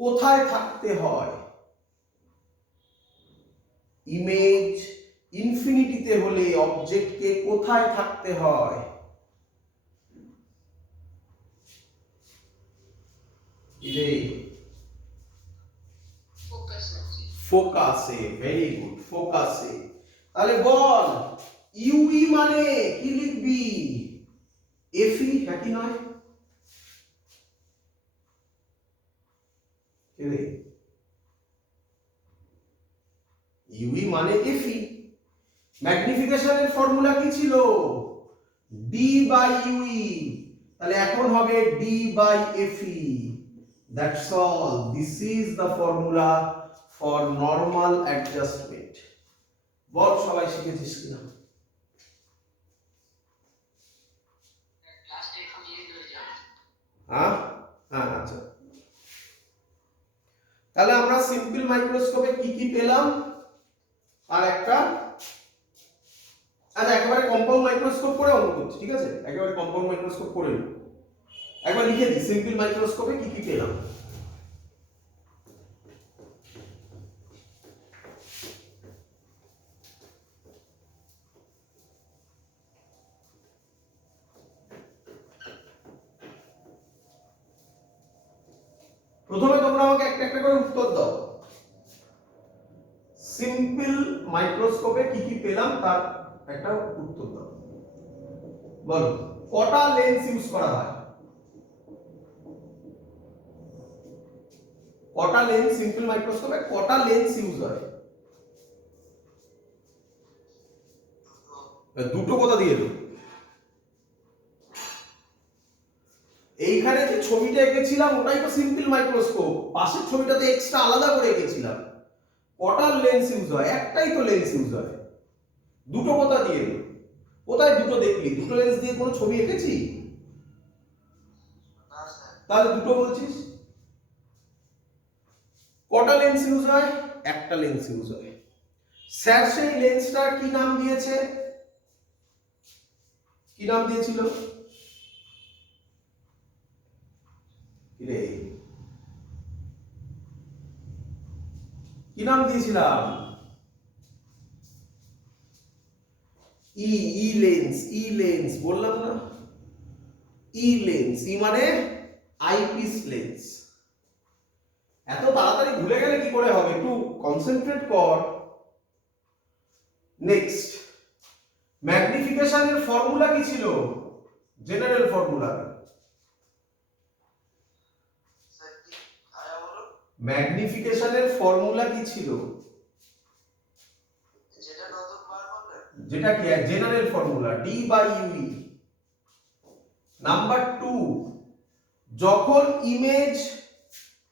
কোথায় থাকতে হয়? ইমেজ ইনফিনিটিতে হলে অবজেক্টকে কোথায় থাকতে হয়? ফোকাসে। ভেরি গুড, ফোকাসে। তাহলে বল ইউই মানে কি লিখবি? এফই, হ্যাঁ কি নয়? ইউই মানে এফই। ম্যাগনিফিকেশনের ফর্মুলা কি ছিল? D by UE. তাহলে এখন হবে D by FE. That's all. This is the formula for normal adjustment. বল সবাই শিখেছিস কিনা? হ্যাঁ হ্যাঁ, আচ্ছা। তাহলে আমরা সিম্পল মাইক্রোস্কোপে কি কি পেলাম? আর একটা, আচ্ছা একেবারে কম্পাউন্ড মাইক্রোস্কোপ করে অঙ্ক করছি, ঠিক আছে? একেবারে কম্পাউন্ড মাইক্রোস্কোপ করে নিই। একবার লিখে দিই সিম্পল মাইক্রোস্কোপে কি কি পেলাম। প্রথমে তোমরা আমাকে একটা একটা করে উত্তর দাও। সিম্পল মাইক্রোস্কোপে কি কি পেলাম তার একটা উত্তর দাও। বলো কটা লেন্স ইউজ করা হয়? কটা লেন্স সিম্পল মাইক্রোস্কোপে কটা লেন্স ইউজ হয়? দুটো কথা দিয়ে দেবো। এইখানে যে ছবিটা এঁকেছিলাম ওটাই তো সিম্পল মাইক্রোস্কোপ, পাশের ছবিটাতে এক্সট্রা আলাদা করে এঁকেছিলাম। কটা লেন্স ইউজ হয়? একটাই তো লেন্স ইউজ হয়। দুটো কথা দিয়ে দেবো। কোথায় দুটো দেখলি? দুটো লেন্স দিয়ে কোনো ছবি এঁকেছি? তাহলে দুটো বলছিস। কটা লেন্স ইউজ হয়? একটা লেন্স ইউজ হয়। স্যার সেই লেন্সটার কি নাম দিয়েছে? কি নাম দিয়েছিল? কি নাম দিয়েছিলাম? ই, ই লেন্স, ই লেন্স বললাম না? ই লেন্স, ই মানে আইপিস লেন্স। এত তাড়াতাড়ি ভুলে গেলে কি করে হবে? একটু কনসেন্ট্রেট কর। নেক্সট, ম্যাগনিফিকেশনের ফর্মুলা কি ছিল? General formula. ম্যাগনিফিকেশনের ফর্মুলা কি ছিল? যেটা কি general formula, D by UE. Number 2, যখন ইমেজ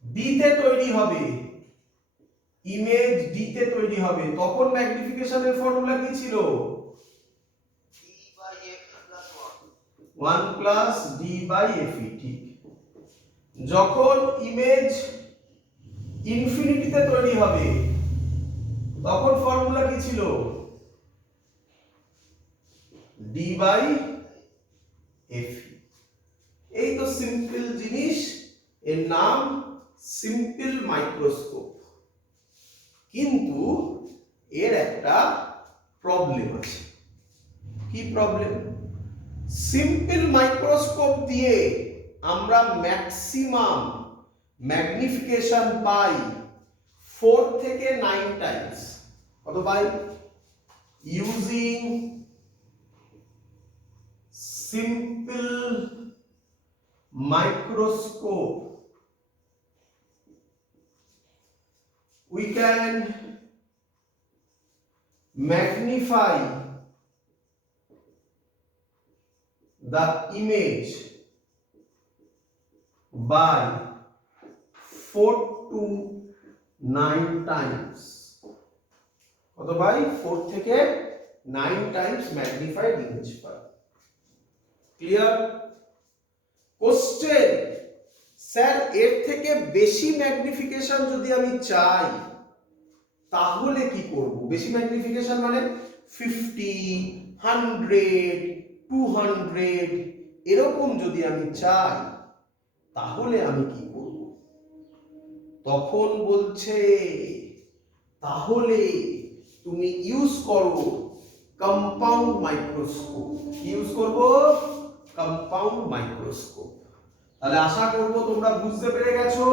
ডি তে তৈরি হবে, ইমেজ ডি তে তৈরি হবে তখন ম্যাগনিফিকেশনের ফর্মুলা কি ছিল? 1 প্লাস ডি বাই এফই। ঠিক। যখন ইমেজ ইনফিনিটিতে তৈরি হবে তখন ফর্মুলা কি ছিল? D by FE. এই তো সিম্পল জিনিস, এর নাম সিম্পল মাইক্রোস্কোপ। কিন্তু এর একটা প্রবলেম আছে। কি প্রবলেম? সিম্পল মাইক্রোস্কোপ দিয়ে আমরা ম্যাক্সিমাম ম্যাগনিফিকেশন পাই 4 থেকে 9 টাইমস। কত পাই? Using simple microscope we can magnify the image by 4 to 9 times, কত ভাই 4 থেকে 9 টাইমস ম্যাগনিফাইড ইমেজ পাই। ক্লিয়ার? কোশ্চেন, স্যার এর থেকে বেশি ম্যাগনিফিকেশন যদি আমি চাই তাহলে কি করব? বেশি ম্যাগনিফিকেশন মানে 50, 100, 200 এরকম যদি আমি চাই তাহলে আমি কি করব? তখন বলছে তাহলে তুমি ইউজ করো কম্পাউন্ড মাইক্রোস্কোপ। ইউজ করব কম্পাউন্ড মাইক্রোস্কোপ। তাহলে আশা করব তোমরা বুঝতে পেরে গেছো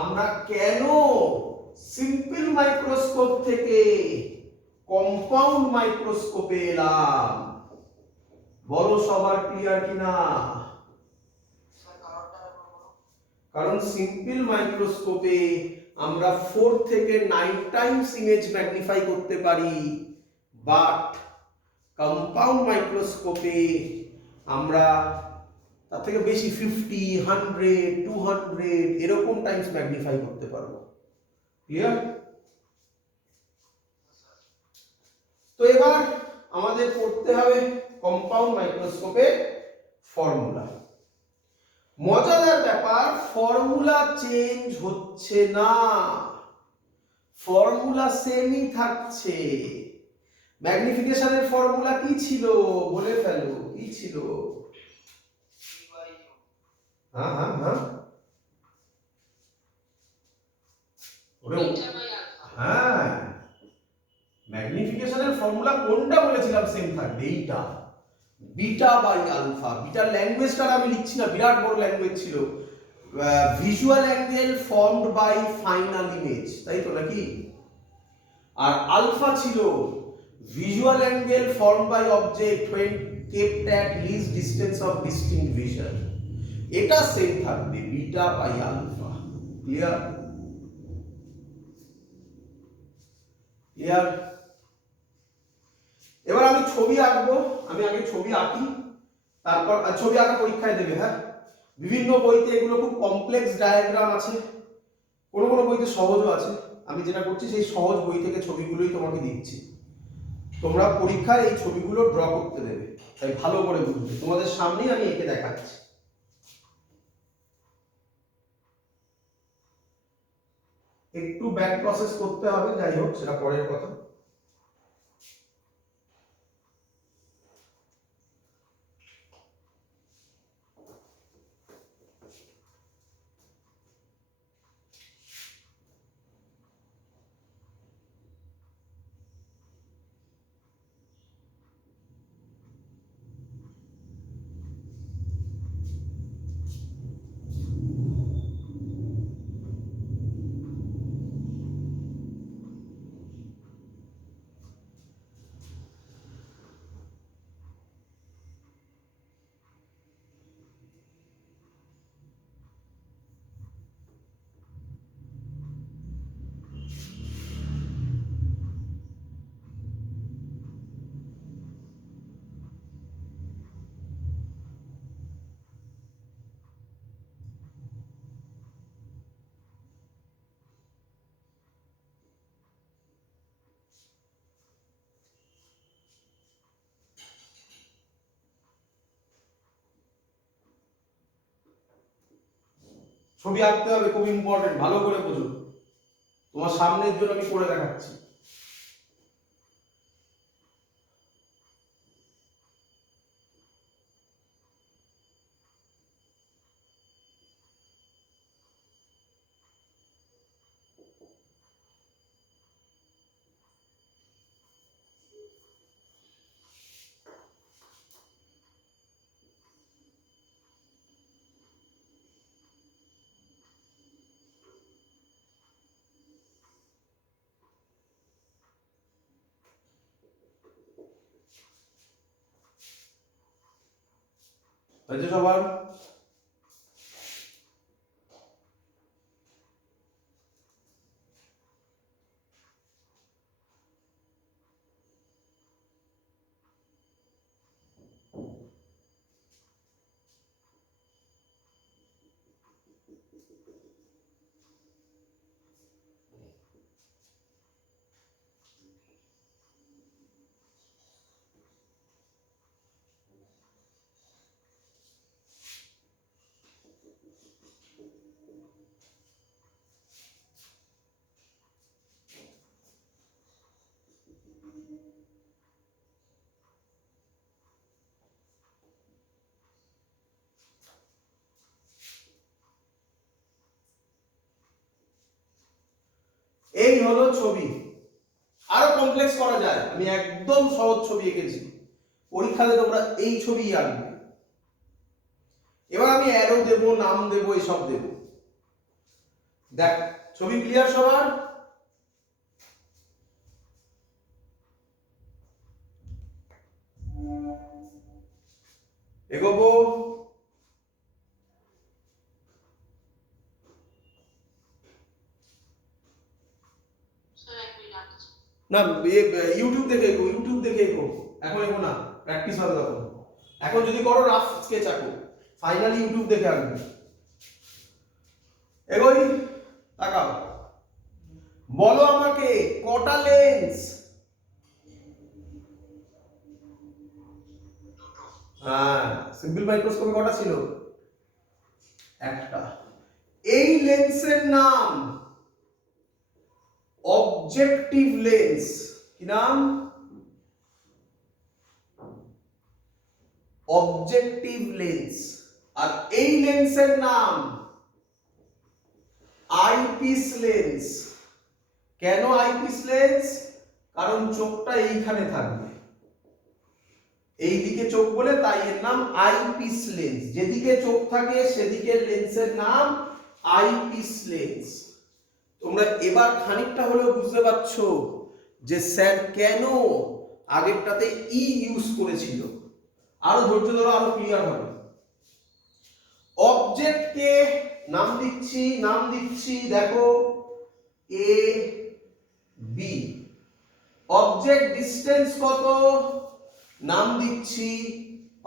আমরা কেন সিম্পল মাইক্রোস্কোপ থেকে কম্পাউন্ড মাইক্রোস্কোপে এলাম। বলো সবার ক্লিয়ার কিনা? কারণ সিম্পল মাইক্রোস্কোপে আমরা 4 থেকে 9 টাইমস ইমেজ ম্যাগনিফাই করতে পারি, বাট কম্পাউন্ড মাইক্রোস্কোপে আমরা তার থেকে বেশি 50, 100, 200 এরকম টাইমস ম্যাগনিফাই করতে পারবো। ক্লিয়ার? তো এবার আমাদের পড়তে হবে কম্পাউন্ড মাইক্রোস্কোপের ফর্মুলা। মজাদার ব্যাপার, ফর্মুলা চেঞ্জ হচ্ছে না, ফর্মুলা সেমই থাকছে। ম্যাগনিফিকেশনের ফর্মুলা কি ছিল বলে ফেলো, কি ছিল? হ্যাঁ হ্যাঁ হ্যাঁ, হ্যাঁ ম্যাগনিফিকেশনের ফর্মুলা কোনটা বলেছিলাম সেম থাকবে? এইটা, বিটা বাই আলফা। বিটার ল্যাঙ্গুয়েজটা আমি লিখছি না, বিরাট বড় ল্যাঙ্গুয়েজ ছিল। Visual angle formed by final image, তাই তো নাকি? আর আলফা ছিল visual angle formed by object when kept at least distance of distinct vision। এটা সেম থাকবে, beta by alpha. Clear? Clear? এবার আমি ছবি আঁকবো, আমি আগে ছবি আঁকি, তারপর ছবি আঁকা পরীক্ষায় দেবে। হ্যাঁ, বিভিন্ন বইতে এগুলো খুব কমপ্লেক্স ডায়াগ্রাম আছে, কোনো কোনো বইতে সহজও আছে। আমি যেটা করছি সেই সহজ বই থেকে ছবিগুলোই তোমাকে দিচ্ছি। তোমরা পরীক্ষায় এই ছবিগুলো ড্র করতে দেবে, তাই ভালো করে বুঝবে। তোমাদের সামনেই আমি এঁকে দেখাচ্ছি। একটু ব্যাক প্রসেস করতে হবে, যাই হোক সেটা পরের কথা। ছবি আঁকতে হবে, খুব ইম্পর্টেন্ট, ভালো করে বোঝো। তোমার সামনের জন্য আমি করে দেখাচ্ছি। হয়েছে সবার? এই হলো ছবি। আরো কমপ্লেক্স করা যায়, আমি একদম সহজ ছবি এঁকেছি, পরীক্ষাতে তোমরা এই ছবি আঁকবে। এবার আমি অ্যারো দেব, নাম দেব, এসব দেব। দেখ, ছবি ক্লিয়ার সবার? এগোবো। না, ইউটিউব দেখে এগো, ইউটিউব দেখে এগো, এখন এগো না, প্র্যাকটিস হবে তখন। এখন যদি করো রাফ স্কেচ আঁকো, ফাইনালি ইউটিউব দেখে আঁকবে। এগোই, তাকাও, বলো আমাকে কটা লেন্স? হ্যাঁ, সিম্পল মাইক্রোস্কোপে কটা ছিল? একটা। এই লেন্সের নাম অবজেক্টিভ লেন্স। কি নাম? Objective lens. আর এই লেন্সের নাম আইপিস লেন্স। কেন আইপিস লেন্স? কারণ চোখটা এইখানে থাকবে, এইদিকে চোখ বলে, তাই এর নাম আইপিস লেন্স। যেদিকে চোখ থাকে সেদিকে লেন্সের নাম আইপিস লেন্স। তোমরা এবার খানিকটা হলেও বুঝতে পারছো যে স্যার কেন আগেরটাতে ই ইউজ করেছিল। আরো ধৈর্য ধরো, আরো ক্লিয়ার হবে। অবজেক্টকে নাম দিচ্ছি দেখো এ বি। অবজেক্ট ডিসটেন্স কত? নাম দিচ্ছি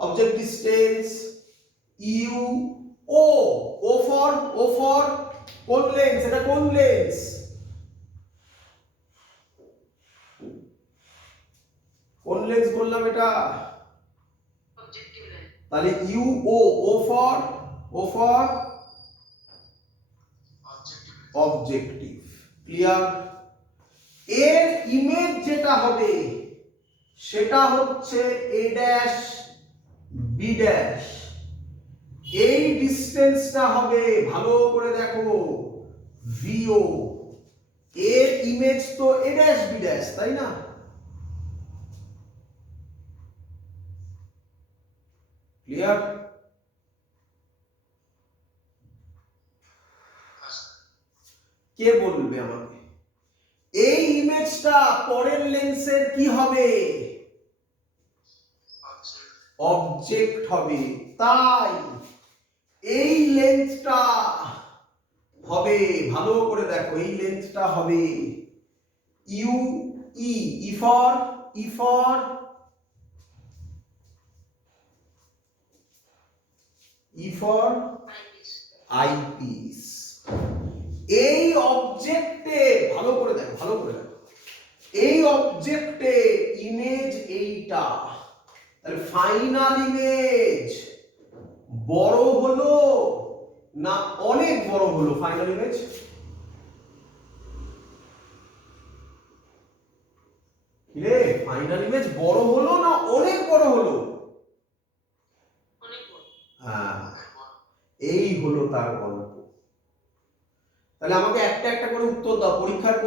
object distance U O. O for কোন লেন্স? এটা কোন লেন্স? কোন লেন্স বললাম এটা? Objective lens. তাহলে U O. O for objective. Clear? এর ইমেজ যেটা হবে সেটা হচ্ছে এ ড্যাশ বি ড্যাশ। এই ডিসটেন্সটা হবে, ভালো করে দেখো, ভিও। এর ইমেজ তো এ ড্যাশ বি ড্যাশ, তাই না? ক্লিয়ার? কে বলবে আমাকে? এই ইমেজটা পরের লেন্সের কি হবে? অবজেক্ট হবে। তাই এই লেন্সটা হবে, ভালো করে দেখো, এই লেন্সটা হবে U E. E for eyepiece. এই অবজেক্টে ভালো করে দেখো, এই অবজেক্টে ইমেজ এইটা। তাহলে ফাইনাল ইমেজ বড় হলো না অনেক বড় হলো? ফাইনাল ইমেজ রে, ফাইনাল ইমেজ বড় হলো না অনেক বড় হলো? হ্যাঁ, এই হলো তার গল্প। তাহলে আমাকে একটা একটা করে উত্তর দাও। পরীক্ষায়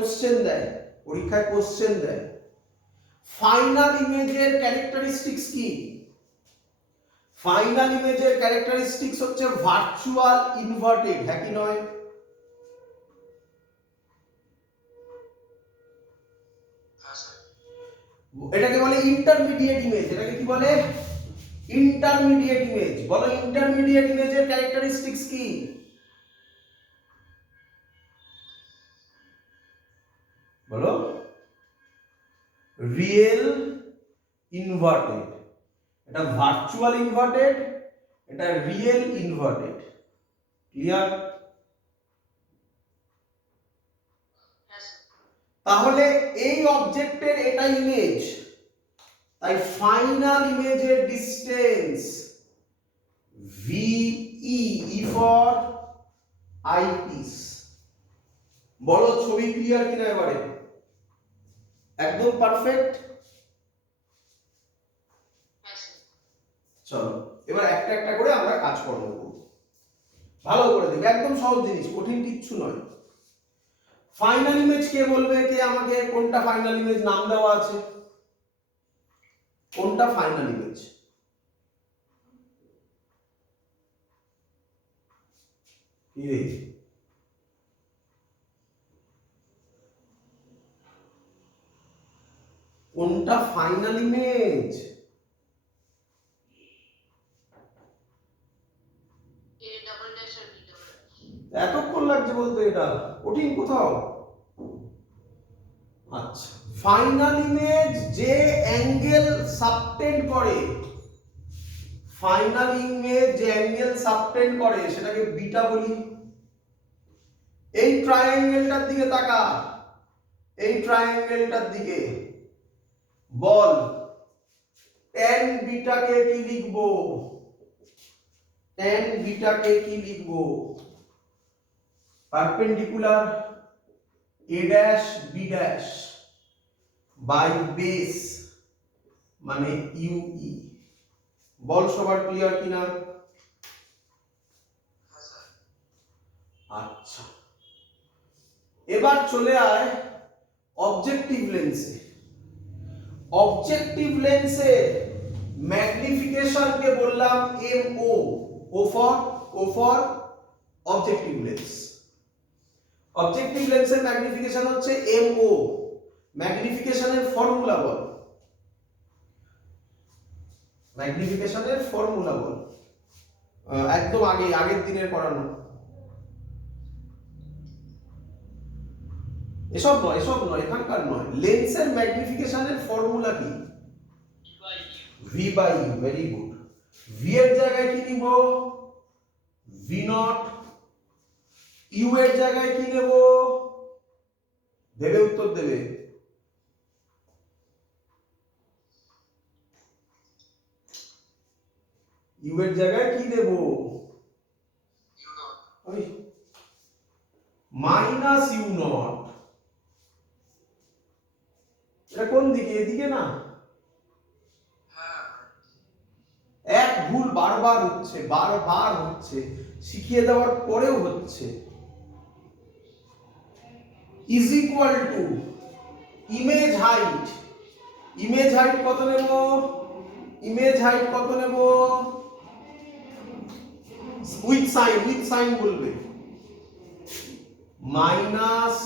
কোশ্চেন দেয় ফাইনাল ইমেজের ক্যারেক্টারিস্টিক্স কি? ফাইনাল ইমেজের ক্যারেক্টারিস্টিক্স হচ্ছে ভার্চুয়াল ইনভার্টেড। হ্যাঁ কি নয়? এটাকে বলে ইন্টারমিডিয়েট ইমেজ। এটাকে কি বলে? Intermediate image. বলো, ইন্টারমিডিয়েট ইমেজের ক্যারেক্টারিস্টিক্স কি? বলো। Real inverted. এটা ভার্চুয়াল ইনভার্টেড, এটা রিয়েল ইনভার্টেড। ক্লিয়ার? তাহলে এই অবজেক্টের এটা ইমেজ, তাই ফাইনাল ইমেজের ডিসটেন্স ভিই। E for eyepiece. বলো ছবি ক্লিয়ার কিনা এবারে? একদম পারফেক্ট। চলো এবার একটা একটা করে আমরা কাজকর্ম করব, ভালো করে দেখবে, একদম সহজ জিনিস, কঠিন কিচ্ছু নয়। ফাইনাল ইমেজ কে বলবে, কে আমাকে কোনটা ফাইনাল ইমেজ নাম দেওয়া আছে, কোনটা ফাইনাল ইমেজ? কোনটা ফাইনাল ইমেজ? এতক্ষণ লাগছে বলতে, এটা কঠিন কোথাও? আচ্ছা, ফাইনাল ইমেজ যে অ্যাঙ্গেল সাবটেন্ড করে, ফাইনাল ইমেজ যে অ্যাঙ্গেল সাবটেন্ড করে সেটাকে বিটা বলি। এই ট্রায়াঙ্গেলটার দিকে তাকা, এই ট্রায়াঙ্গেলটার দিকে বল tan বিটাকে কি লিখবো? tan বিটাকে কি লিখবো? Perpendicular a dash b dash by base মানে UE। বল সবার ক্লিয়ার কিনা? আচ্ছা, এবার চলে আয় অবজেক্টিভ লেন্সে। অবজেক্টিভ লেন্সের ম্যাগনিফিকেশনকে বললাম MO, O for objective lens. Objective লেন্সের ম্যাগনিফিকেশন হচ্ছে MO। ম্যাগনিফিকেশনের ফর্মুলা বল, ম্যাগনিফিকেশনের ফর্মুলা বল। একদম আগের দিনের পড়ানো, এসব নয়, এখানকার নয়। লেন্সের ম্যাগনিফিকেশনের ফর্মুলা কি? V by U। Very good. V এর জায়গায় কি নিব? V not. U এর জায়গায় কি নেব? ভেবে উত্তর দেবে। U এর জায়গায় কি দেব? Minus U not. এটা কোন দিকে? এদিকে না? এক ভুল বারবার হচ্ছে, শিখিয়ে দেওয়ার পরেও হচ্ছে। Is equal to image height. Image height কত নেব? ইমেজ হাইট কত নেব? উইথ সাইন বলবে, minus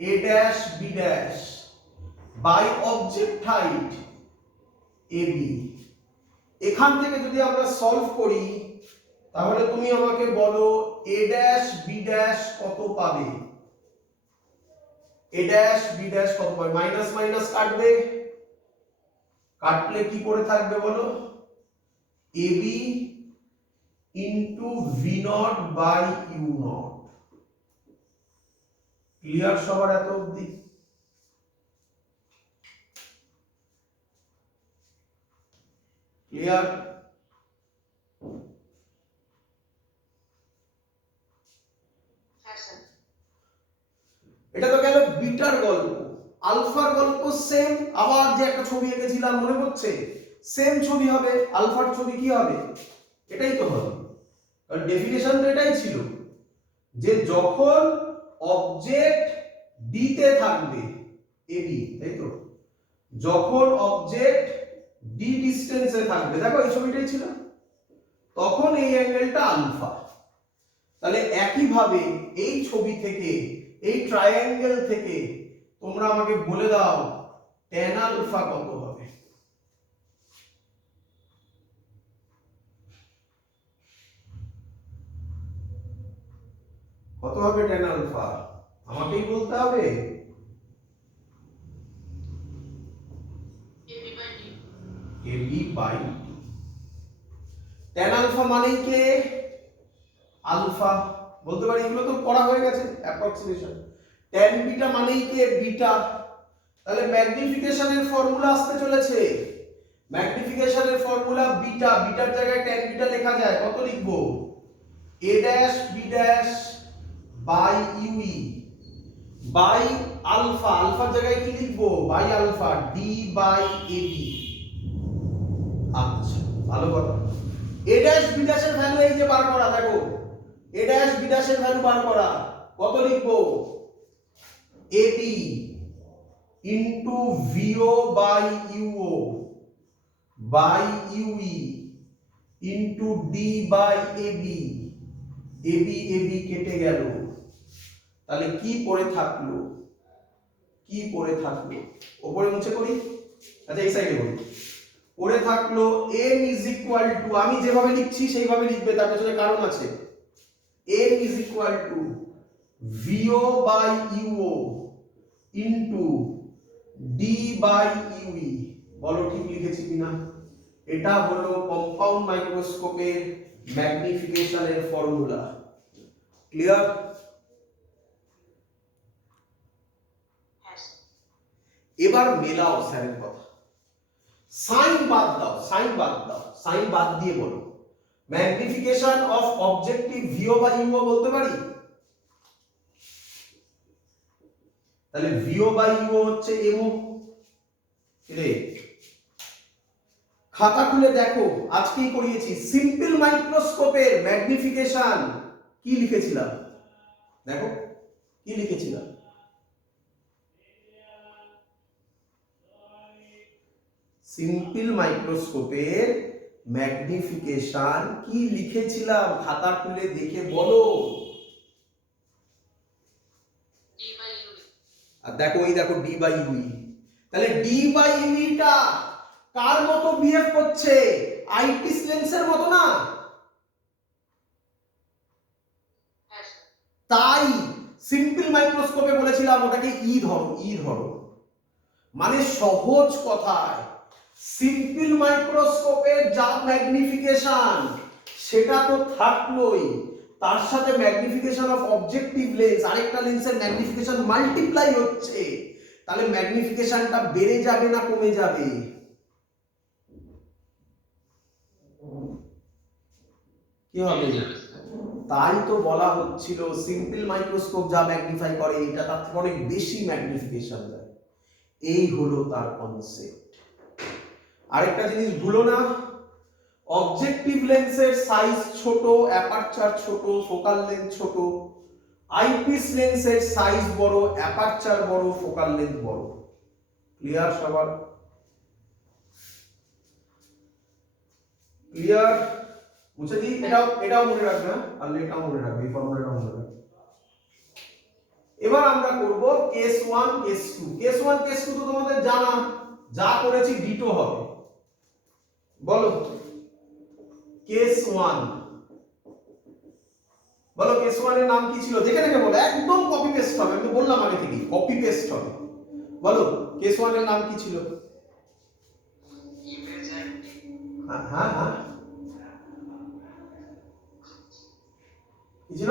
a dash b dash by object height AB। এখান থেকে যদি আমরা সলভ করি তাহলে তুমি আমাকে বলো a ড্যাশ b ড্যাশ কত পাবে? a ড্যাশ b ড্যাশ কত পাবে? মাইনাস মাইনাস কাটবে, কাটলে কি পড়ে থাকবে বলো? AB into v not by u not. Clear সবার এত অবধি? ক্লিয়ার? এটা তো গেল বিটার গল্প। আলফার গল্প সেম। আবার যে একটা ছবি এঁকেছিলাম মনে পড়ছে? সেম ছবি হবে। আলফার ছবি কি হবে? এটাই তো হবে, কারণ ডেফিনেশন তো এটাই ছিল যে যখন অবজেক্ট ডি তে থাকবে এবি, তাই তো, যখন অবজেক্ট ডি ডিসটেন্সে থাকবে, দেখো এই ছবিটাই ছিল, তখন এই অ্যাঙ্গেলটা আলফা। তাহলে একই ভাবে এই ছবি থেকে, এই ট্রায়াঙ্গেল থেকে তোমরা আমাকে বলে দাও tan আলফা কত হবে? কত হবে tan আলফা? আমাকেই বলতে হবে? AB by D। tan alpha মানে কে? আলফা বলতে পারি, এগুলো তো পড়া হয়ে গেছে অ্যাপ্রক্সিমেশন। tan বিটা মানেই কে? বিটা। তাহলে ম্যাগনিফিকেশনের ফর্মুলা আসতে চলেছে। ম্যাগনিফিকেশনের ফর্মুলা বিটা। বিটার জায়গায় tan বিটা লেখা যায়, কত লিখবো? a dash b dash by UE by alpha, আলফার জায়গায় কি লিখবো, by alpha D by A B. আচ্ছা ভালো কথা। এ ড্যাশ বি ড্যাশের ভ্যালু এই যে বার করা, দেখো এ ড্যাশ বি ড্যাশের ভ্যালু বার করা, কত লিখবো, A B into VO by UO by UE into D by AB, AB AB কেটে গেল, তাহলে কি পড়ে থাকলো, কি পড়ে থাকলো, ওপরে মুছে করি, আচ্ছা এই সাইডে করি, পড়ে থাকলো m ইজ ইকুয়াল টু, আমি যেভাবে লিখছি সেইভাবে লিখবে, তার পেছনে কারণ আছে, m is equal to VO by UO into D by UE. বলো ঠিক লিখেছি কিনা? এটা হলো কম্পাউন্ড মাইক্রোস্কোপের ম্যাগনিফিকেশনের ফর্মুলা। ক্লিয়ার? এবার মেলাও স্যারের কথা, সাইন বাদ দাও, সাইন বাদ দাও, সাইন বাদ দিয়ে বলো ম্যাগনিফিকেশন অফ অবজেক্টিভ ভিও বাই ইউও বলতে পারি? তাহলে ভিও বাই ইউও হচ্ছে এমও। রে খাতা খুলে দেখো, আজকেই করিয়েছি, সিম্পল মাইক্রোস্কোপের ম্যাগনিফিকেশন কি লিখেছিলাম, দেখো কি লিখেছিলাম, সিম্পল মাইক্রোস্কোপের ম্যাগনিফিকেশন কি লিখেছিলাম, খাতা খুলে দেখে বলো। আর দেখো ওই দেখো ডি বাই ইউই, তাহলে ডি বাই ইউইটা কার মতো বিহেভ করছে, আইপিস লেন্সের মতো না? তাই সিম্পল মাইক্রোস্কোপে বলেছিলাম ওটাকে ই ধরো, ই ধরো, মানে সহজ কথায় সিম্পল মাইক্রোস্কোপের যা ম্যাগনিফিকেশন সেটা তো থাকলোই, তার সাথে ম্যাগনিফিকেশন অফ অবজেক্টিভ লেন্স, আরেকটা লেন্সের ম্যাগনিফিকেশন মাল্টিপ্লাই হচ্ছে, তাহলে ম্যাগনিফিকেশনটা বেড়ে যাবে না কমে যাবে? কি হবে? তাই তো বলা হচ্ছিল সিম্পল মাইক্রোস্কোপ যা ম্যাগনিফাই করে এটা তার থেকে অনেক বেশি ম্যাগনিফিকেশন দেয়, এই হলো তার কনসেপ্ট। আরেকটা জিনিস ভুলো না, অবজেক্টিভ লেন্সের সাইজ ছোট, অ্যাপারচার ছোট, ফোকাল লেন্থ ছোট, আইপিস লেন্সের সাইজ বড়, অ্যাপারচার বড়, ফোকাল লেন্থ বড়। ক্লিয়ার সবার? ক্লিয়ার? মুছে দিই, এটাও মনে রাখবে, আর এটাও মনে রাখবে, এই ফর্মুলাটাও মনে রাখবে। এবার আমরা করব কেস 1 কেস 2। কেস 1 কেস 2 তো তোমাদের জানা, যা করেছি ডিটো হবে। বলো কেস 1, বলো কেস 1 এর নাম কি ছিল, দেখে দেখে বলো, একদম কপি পেস্ট হবে, আমি বললাম আগে থেকে কপি পেস্ট হবে। বলো কেস 1 এর নাম কি ছিল? হ্যাঁ হ্যাঁ হ্যাঁ, কি ছিল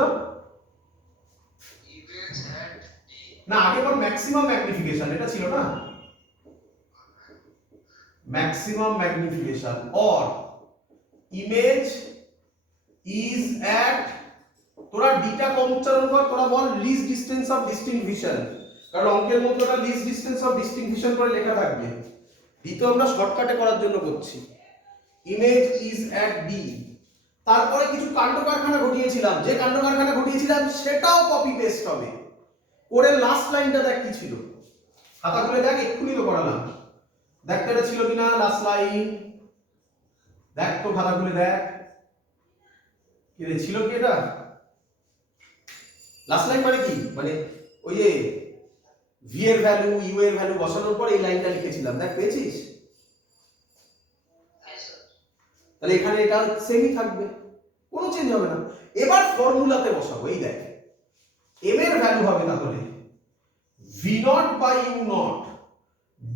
না, আগে বল ম্যাক্সিমাম ম্যাগনিফিকেশন, এটা ছিল না, maximum magnification or image is at, তোরা ডিটা কম উচ্চারণ কর, তোরা বল লিস্ট ডিসটেন্স অফ ডিস্টিংভিশন, কারণ অঙ্কের মধ্যে ওটা লিস্ট ডিসটেন্স অফ ডিস্টিংভিশন করে লেখা থাকবে, ডিটো আমরা শর্টকাটে করার জন্য করছি। ইমেজ ইজ অ্যাট ডি, তারপরে কিছু কাণ্ড কারখানা ঘটিয়েছিলাম, যে কাণ্ড কারখানা ঘটিয়েছিলাম সেটাও কপি পেস্ট হবে। করে লাস্ট লাইনটা দেখ কি ছিল, খাতা খুলে দেখ, এক্ষুনি তো করালাম, দেখ এটা ছিল কিনা লাস্ট লাইন, দেখ তো খাতা খুলে দেখ, কি রে ছিল কি এটা লাস্ট লাইন, মানে কি, মানে ওই যে ভি এর ভ্যালু ইউ এর ভ্যালু বসানোর পর এই লাইনটা লিখেছিলাম, দেখ পেয়েছিস? তাহলে এখানে এটা সেমই থাকবে, কোনো চেঞ্জ হবে না। এবার ফর্মুলাতে বসাবো, এই দেখ এম এর ভ্যালু হবে তাহলে V naught by U naught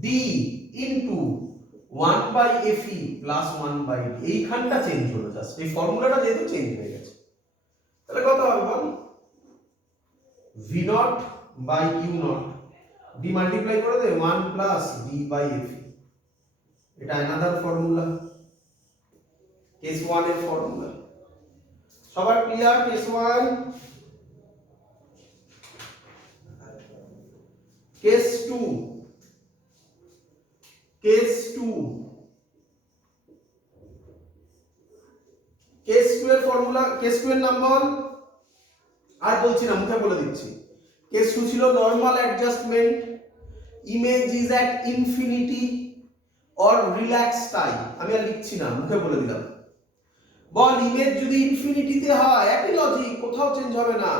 D into 1 by FE plus 1 by D, এইখানটা চেঞ্জ হলো জাস্ট, এই ফর্মুলাটা যেহেতু চেঞ্জ হয়ে গেছে, তাহলে কত হবে বল, V naught by U naught D multiply করে দে 1 প্লাস ডি বাই এফই, এটা অ্যানাদার ফর্মুলা, কেস 1 এর ফর্মুলা। সবার clear? Case 1 case 2 case 2 case 2 এর ফর্মুলা, কেস 2 এর নাম বল। আর বলছি না, মুখে বলে দিচ্ছি। কেস 2 ছিল normal adjustment, image is at infinity or relax time. আমি আর লিখছি না, মুখে বলে দিলাম। বল ইমেজ যদি ইনফিনিটিতে হয়, একই লজিক, কোথাও চেঞ্জ হবে না।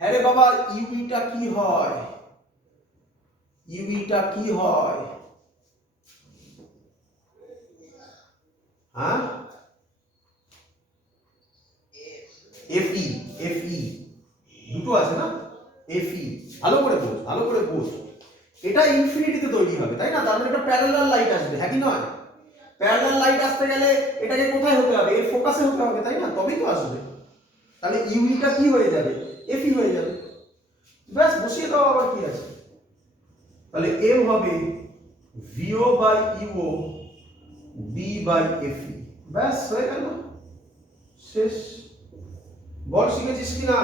হ্যাঁ রে বাবা, ইউইটা কি হয়? ইউইটা কি হয়? হ্যাঁ, এফই, এফই দুটো আছে না, এফই। ভালো করে বোঝ, ভালো করে বোঝ। এটা ইনফিনিটিতে তৈরি হবে, তাই না? তার মানে একটা প্যারালাল লাইট আসবে, হ্যাঁ কি নয়? প্যারালাল লাইট আসতে গেলে এটাকে কোথায় হতে হবে? এর ফোকাসে হতে হবে, তাই না? তবেই তো আসবে। তাহলে ইউইটা কি হয়ে যাবে? এফই হয়ে যাবে। ব্যাস, বসিয়ে দাও, আবার কি আছে। তাহলে এম হবে VO by U D by FE. ব্যাস হয়ে গেল, শেষ। বল শিখেছিস কিনা?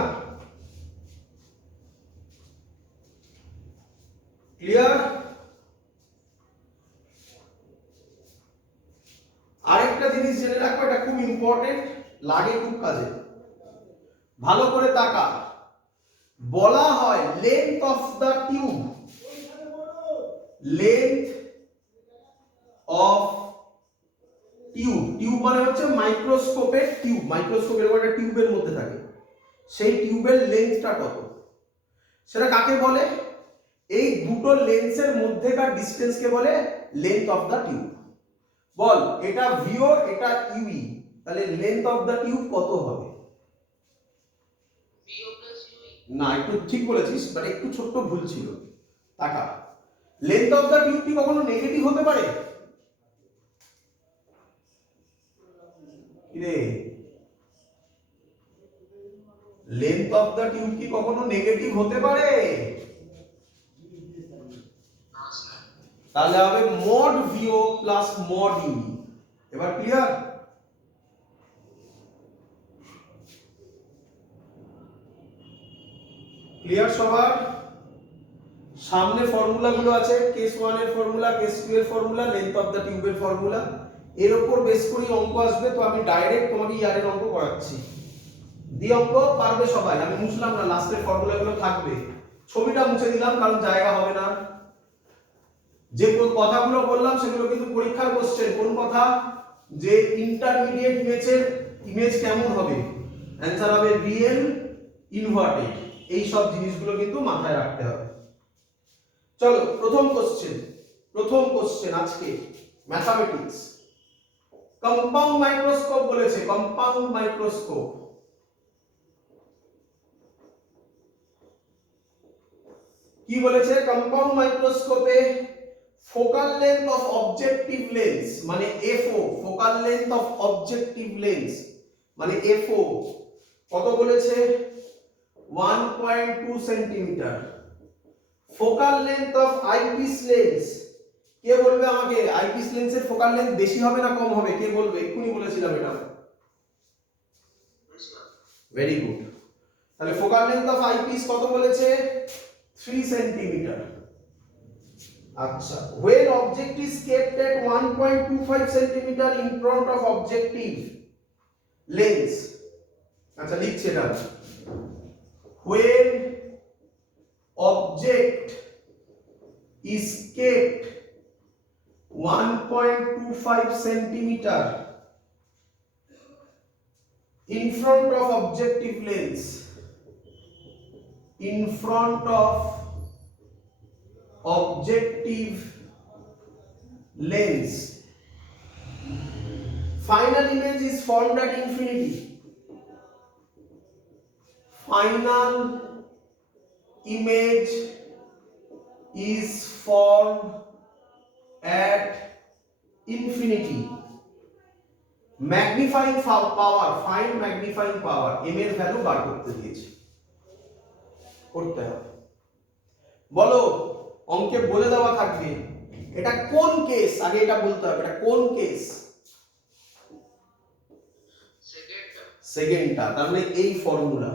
ক্লিয়ার? আরেকটা জিনিস জেনে রাখো, এটা খুব ইম্পর্টেন্ট, লাগে খুব কাজে। ভালো করে তাকা। বলা হয় length of the tube, length of tube. Tube মানে হচ্ছে মাইক্রোস্কোপের টিউব, মাইক্রোস্কোপের একটা টিউবের মধ্যে থাকে। সেই টিউবের লেন্থটা কত, সেটা কাকে বলে? এই দুটো লেন্সের মধ্যেকার ডিসটেন্সকে বলে লেন্থ অফ দা টিউব। বল, এটা ভিও, এটা ইউই, তাহলে লেন্থ অফ দা টিউব কত হবে? না, একটু ঠিক বলেছিস, বাট একটু ছোট্ট ভুল ছিল। তাকা, লেন্থ অফ দা টিউব কি কখনো নেগেটিভ হতে পারে? রে, লেন্থ অফ দা টিউব কি কখনো নেগেটিভ হতে পারে? তাহলে হবে মড ভিও প্লাস মড ইউই। এবার ক্লিয়ার? ক্লিয়ার সবার? সামনে ফর্মুলা গুলো আছে, কেস 1 এর ফর্মুলা, কেস 2 এর ফর্মুলা, লেন্থ অফ দা টিউবের ফর্মুলা। এর উপর বেস করে অঙ্ক আসবে, তো আমি ডাইরেক্ট তোমাকে ইয়ারের অঙ্ক করাচ্ছি। দি অঙ্ক পারবে সবাই, আমি মুছলাম না, লাস্টের ফর্মুলা গুলো থাকবে। ছবিটা মুছে দিলাম কারণ জায়গা হবে না। যে কথাগুলো বললাম সেগুলো কিন্তু পরীক্ষার কোশ্চেন। কোন কথা? যে ইন্টারমিডিয়েট ইমেজের ইমেজ কেমন হবে, অ্যানসার হবে রিয়েল, ইনভার্টেড। এই সব জিনিসগুলো কিন্তু মাথায় রাখতে হবে। চলো প্রথম কোশ্চেন আজকে ম্যাথমেটিক্স। কম্পাউন্ড মাইক্রোস্কোপ বলেছে, কম্পাউন্ড মাইক্রোস্কোপ। কি বলেছে? কম্পাউন্ড মাইক্রোস্কোপে focal length of objective lens মানে FO, focal length of objective lens মানে এফও কত বলেছে? 1.2 centimetre. Focal length of eyepiece lens, কে বলবে আমাকে? আইপিস লেন্সের ফোকাল লেন্থ বেশি হবে না কম হবে? কে বলবে? এক্ষুনি বলেছিলাম এটা। Very good. তাহলে ফোকাল লেন্থ অফ আইপিস কত বলেছে? 3 সেন্টিমিটার। আচ্ছা, when object is kept at 1.25 centimeter in front of objective lens, আচ্ছা লিখছি এটা, when object is kept 1.25 centimeter in front of objective lens, in front of objective lens, final image is formed at infinity. Final image is formed at infinity. Magnifying power, find magnifying power, m এর value বার করতে দিয়েছে, করতে হবে। বলো, অঙ্কে বলে দেওয়া থাকবে এটা কোন কেস, আগে এটা বলতে হবে, এটা কোন কেস? সেকেন্ডটা। তার মানে এই ফর্মুলা,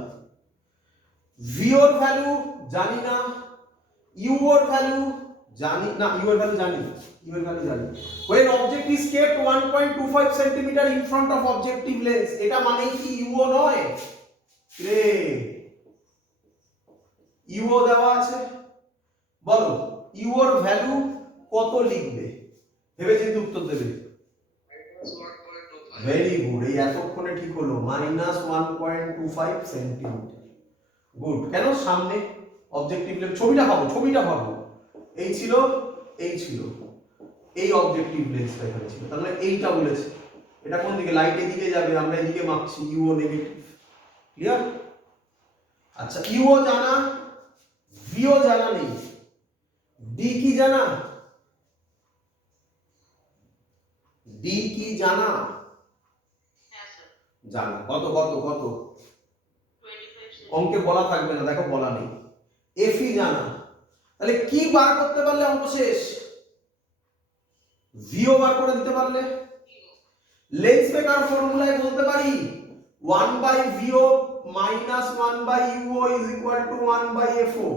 ভিওর ভ্যালু জানি না, ইউ এর ভ্যালু জানি না, ইউ এর ভ্যালু জানি, ইউ এর ভ্যালু জানি। when object is kept 1.25 cm in front of objective lens, এটা মানে কি ইউ নয় রে? ইউ দেওয়া আছে, বলো ইউ এর ভ্যালু কত লিখবে, ভেবে চিন্তে উত্তর দেবে। ভেরি গুড, এই এতক্ষণে ঠিক হলো, -1.25 সেন্টিমিটার। গুড। কেন? সামনে অবজেক্টিভ লেন্স, ছবিটা ভাবো, এই ছিল, এই ছিল, এই অবজেক্টিভ লেন্সটা এখানে ছিল, তার মানে এইটা বলেছে, এটা কোন দিকে, লাইটের দিকে যাবে, আমরা এদিকে মাপছি, ইউও নেগেটিভ। ক্লিয়ার? আচ্ছা, ইউও জানা, ভিও জানা নেই, ডি কি জানা? ডি কি জানা? জানা। কত কত কত? অঙ্কে বলা থাকবে না, দেখো বলা নেই। এফই জানা, তাহলে কি বার করতে পারলে অঙ্ক শেষ? ভিও বার করে দিতে পারলে। লেন্স মেকার ফর্মুলায় বলতে পারি 1/VO minus 1/UO is equal to 1/FO,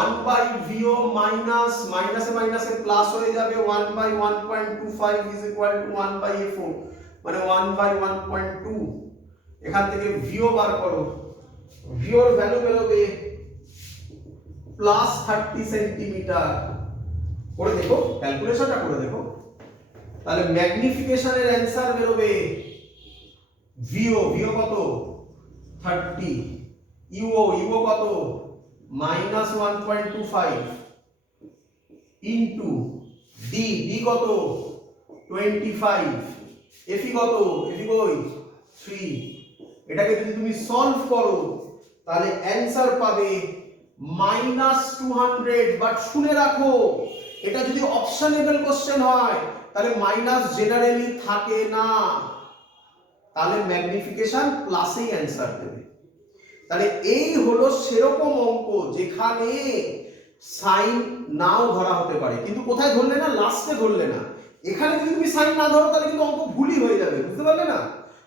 1/VO minus মাইনাসে মাইনাসে প্লাস হয়ে যাবে 1/1.25 is equal to 1/FO, মানে 1/1.2। এখান থেকে ভিও বার করো, ভিওর ভ্যালু বেরোবে +30 সেন্টিমিটার। করে দেখো, ক্যালকুলেশনটা করে দেখো, তাহলে ম্যাগনিফিকেশনের অ্যানসার বেরোবে ভিও কত 30, ইউও কত -1.25 ইনটু ডি কত 25, এফি কত, এফি কই 3। এটাকে যদি তুমি সলভ করো তাহলে অ্যানসার পাবে -200। বাট শুনে রাখো, এটা যদি অপশনেবল কোশ্চেন হয় তাহলে মাইনাস জেনারেলি থাকে না, তাহলে ম্যাগনিফিকেশন প্লাসেই অ্যানসার দেবে। তাহলে এই হলো সেরকম অঙ্ক যেখানে সাইন নাও ধরা হতে পারে, কিন্তু কোথায় ধরলে না, লাস্টে ধরলে না। এখানে যদি তুমি সাইন না ধরো তাহলে কিন্তু অঙ্ক ভুলই হয়ে যাবে, বুঝতে পারলে না?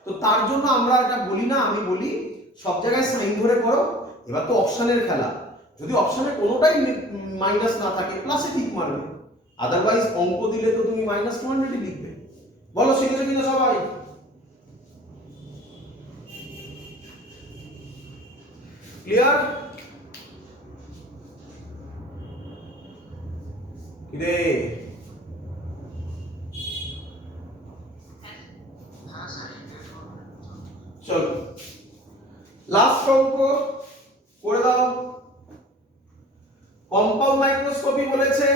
তো তার জন্য আমরা এটা বলি না, আমি বলি সব জায়গায় সাইন ধরে করো। এবার তো অপশনের খেলা, যদি অপশনে কোনোটাই মাইনাস না থাকে প্লাসে ঠিক মারবে, আদারওয়াইজ অঙ্ক দিলে তো তুমি -200 লিখবে। বলো শিখেছো কিনা সবাই? ক্লিয়ার? কিরে চলো লাস্ট অঙ্ক করে দাও। কম্পাউন্ড মাইক্রোস্কোপি বলেছে,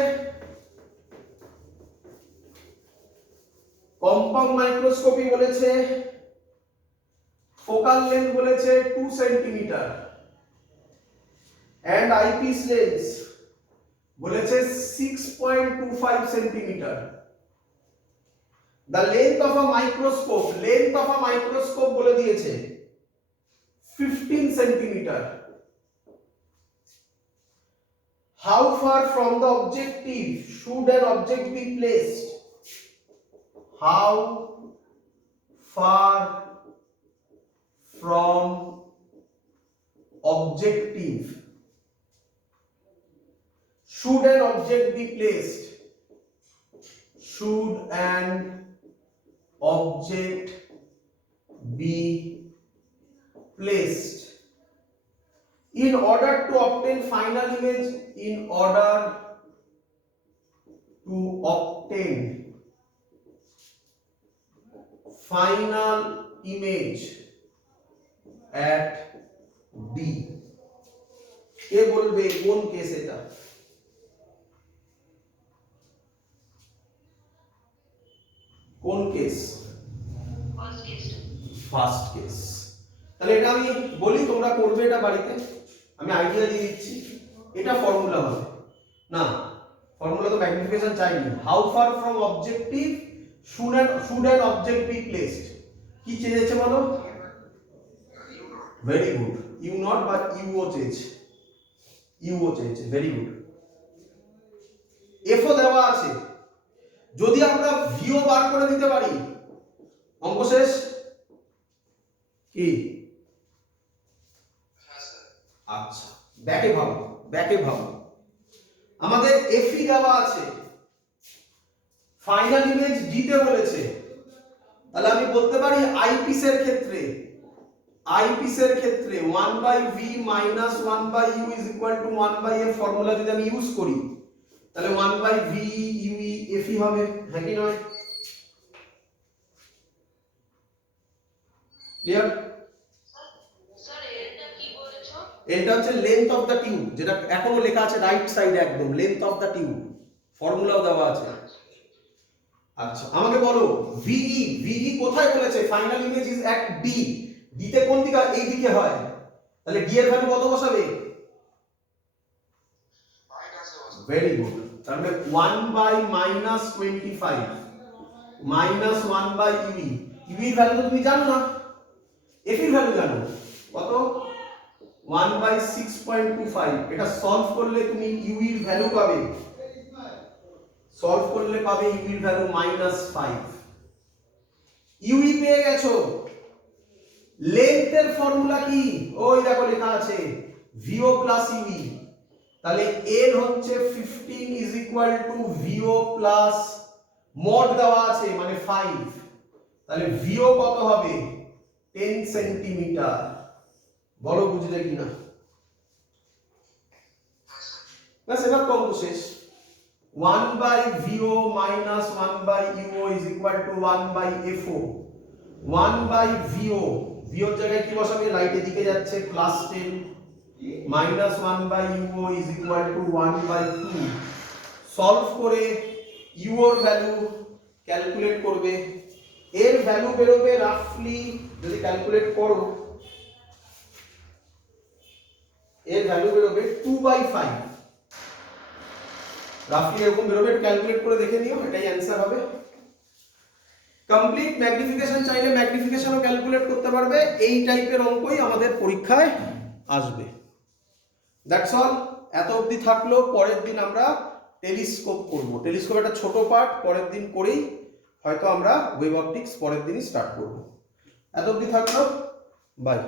কম্পাউন্ড মাইক্রোস্কোপি বলেছে, ফোকাল লেন্থ বলেছে 2 সেন্টিমিটার এন্ড আইপিস লেন্স বলেছে 6.25 centimetre. the length of a microscope বলে দিয়েছে 15 centimetre. how far from the objective should an object be placed? how far from objective should an object be placed? should an object be placed in order to obtain final image, in order to obtain final image at D? কে বলবে কোন case এটা? কোন case? First case. তাহলে এটা আমি বলি, তোমরা করবে এটা বাড়িতে, আমি আইডিয়া দিয়ে দিচ্ছি। এটা ফর্মুলা হবে না, ফর্মুলা তো ম্যাগনিফিকেশন চাইনি। How far from objective should an object be placed, কি চেয়েছে বলো? ভেরি গুড, ইউ নট বা ইউও চেয়েছে, ইউও চেয়েছে, ভেরি গুড। এফও দেওয়া আছে, যদি আমরা ভিও বার করে দিতে পারি অঙ্ক শেষ। কি? আচ্ছা ব্যাকে ভাবো, ব্যাকে ভাবো, আমাদের এফই দেওয়া আছে, ফাইনাল ইমেজ ডিতে বলেছে, তাহলে আমি বলতে পারি আইপিসের ক্ষেত্রে 1/v minus 1/u is equal to 1/f formula যদি আমি ইউজ করি তাহলে 1/v ue fe হবে, হ্যাঁ কি নয়? ক্লিয়ার? এটা হচ্ছে লেন্থ অফ দ্য টিউব, যেটা এখনো লেখা আছে রাইট সাইডে একদম, লেন্থ অফ দ্য টিউব, ফর্মুলাও দেওয়া আছে। আচ্ছা আমাকে বলো VE কোথায় বলেছে? Final image is at D, D তে কোন দিকে? এই দিকে হয়, তাহলে D এর ভ্যালু কত বসাবে? ভেরি গুড, তাহলে 1/-25 minus 1/UE, UE এর ভ্যালু তো তুমি জানো না, F এর ভ্যালু জানো কত? 1/6.25। এটা সলভ করলে তুমি UE এর ভ্যালু পাবে, সলভ করলে পাবে UE এর ভ্যালু -5। UE পেয়ে গেছো, লেন্থের ফর্মুলা কি? ওই দেখো লেখা আছে VO প্লাস UE, তাহলে L হচ্ছে 15 is equal two VO plus mod দেওয়া আছে মানে 5, তাহলে VO কত হবে? 10 সেন্টিমিটার। বলো বুঝলে কিনা? ব্যাস এবার কম শেষ। 1/VO minus 1/UO is equal to 1/FO। 1/VO, VO এর জায়গায় কি বসাবে? লাইটের দিকে যাচ্ছে +10 minus 1/UO is equal to 1/2। Solve করে UO এর ভ্যালু ক্যালকুলেট করবে, এর ভ্যালু বেরোবে রাফলি, যদি ক্যালকুলেট করো এর ভ্যালু বেরোবে 2/5, রাফলি এরকম বেরোবে। একটু ক্যালকুলেট করে দেখে নিও, এটাই অ্যানসার হবে। কমপ্লিট ম্যাগনিফিকেশন চাইলে ম্যাগনিফিকেশনও ক্যালকুলেট করতে পারবে, এই টাইপের অঙ্কই আমাদের পরীক্ষায় আসবে। দ্যাটস অল, এত অবধি থাকলো। পরের দিন আমরা টেলিস্কোপ করব। টেলিস্কোপ একটা ছোট পার্ট পরের দিন করেই হয়তো আমরা ওয়েভ অপটিক্স পরের দিনই স্টার্ট করব। এত অবধি থাকলো, বাই।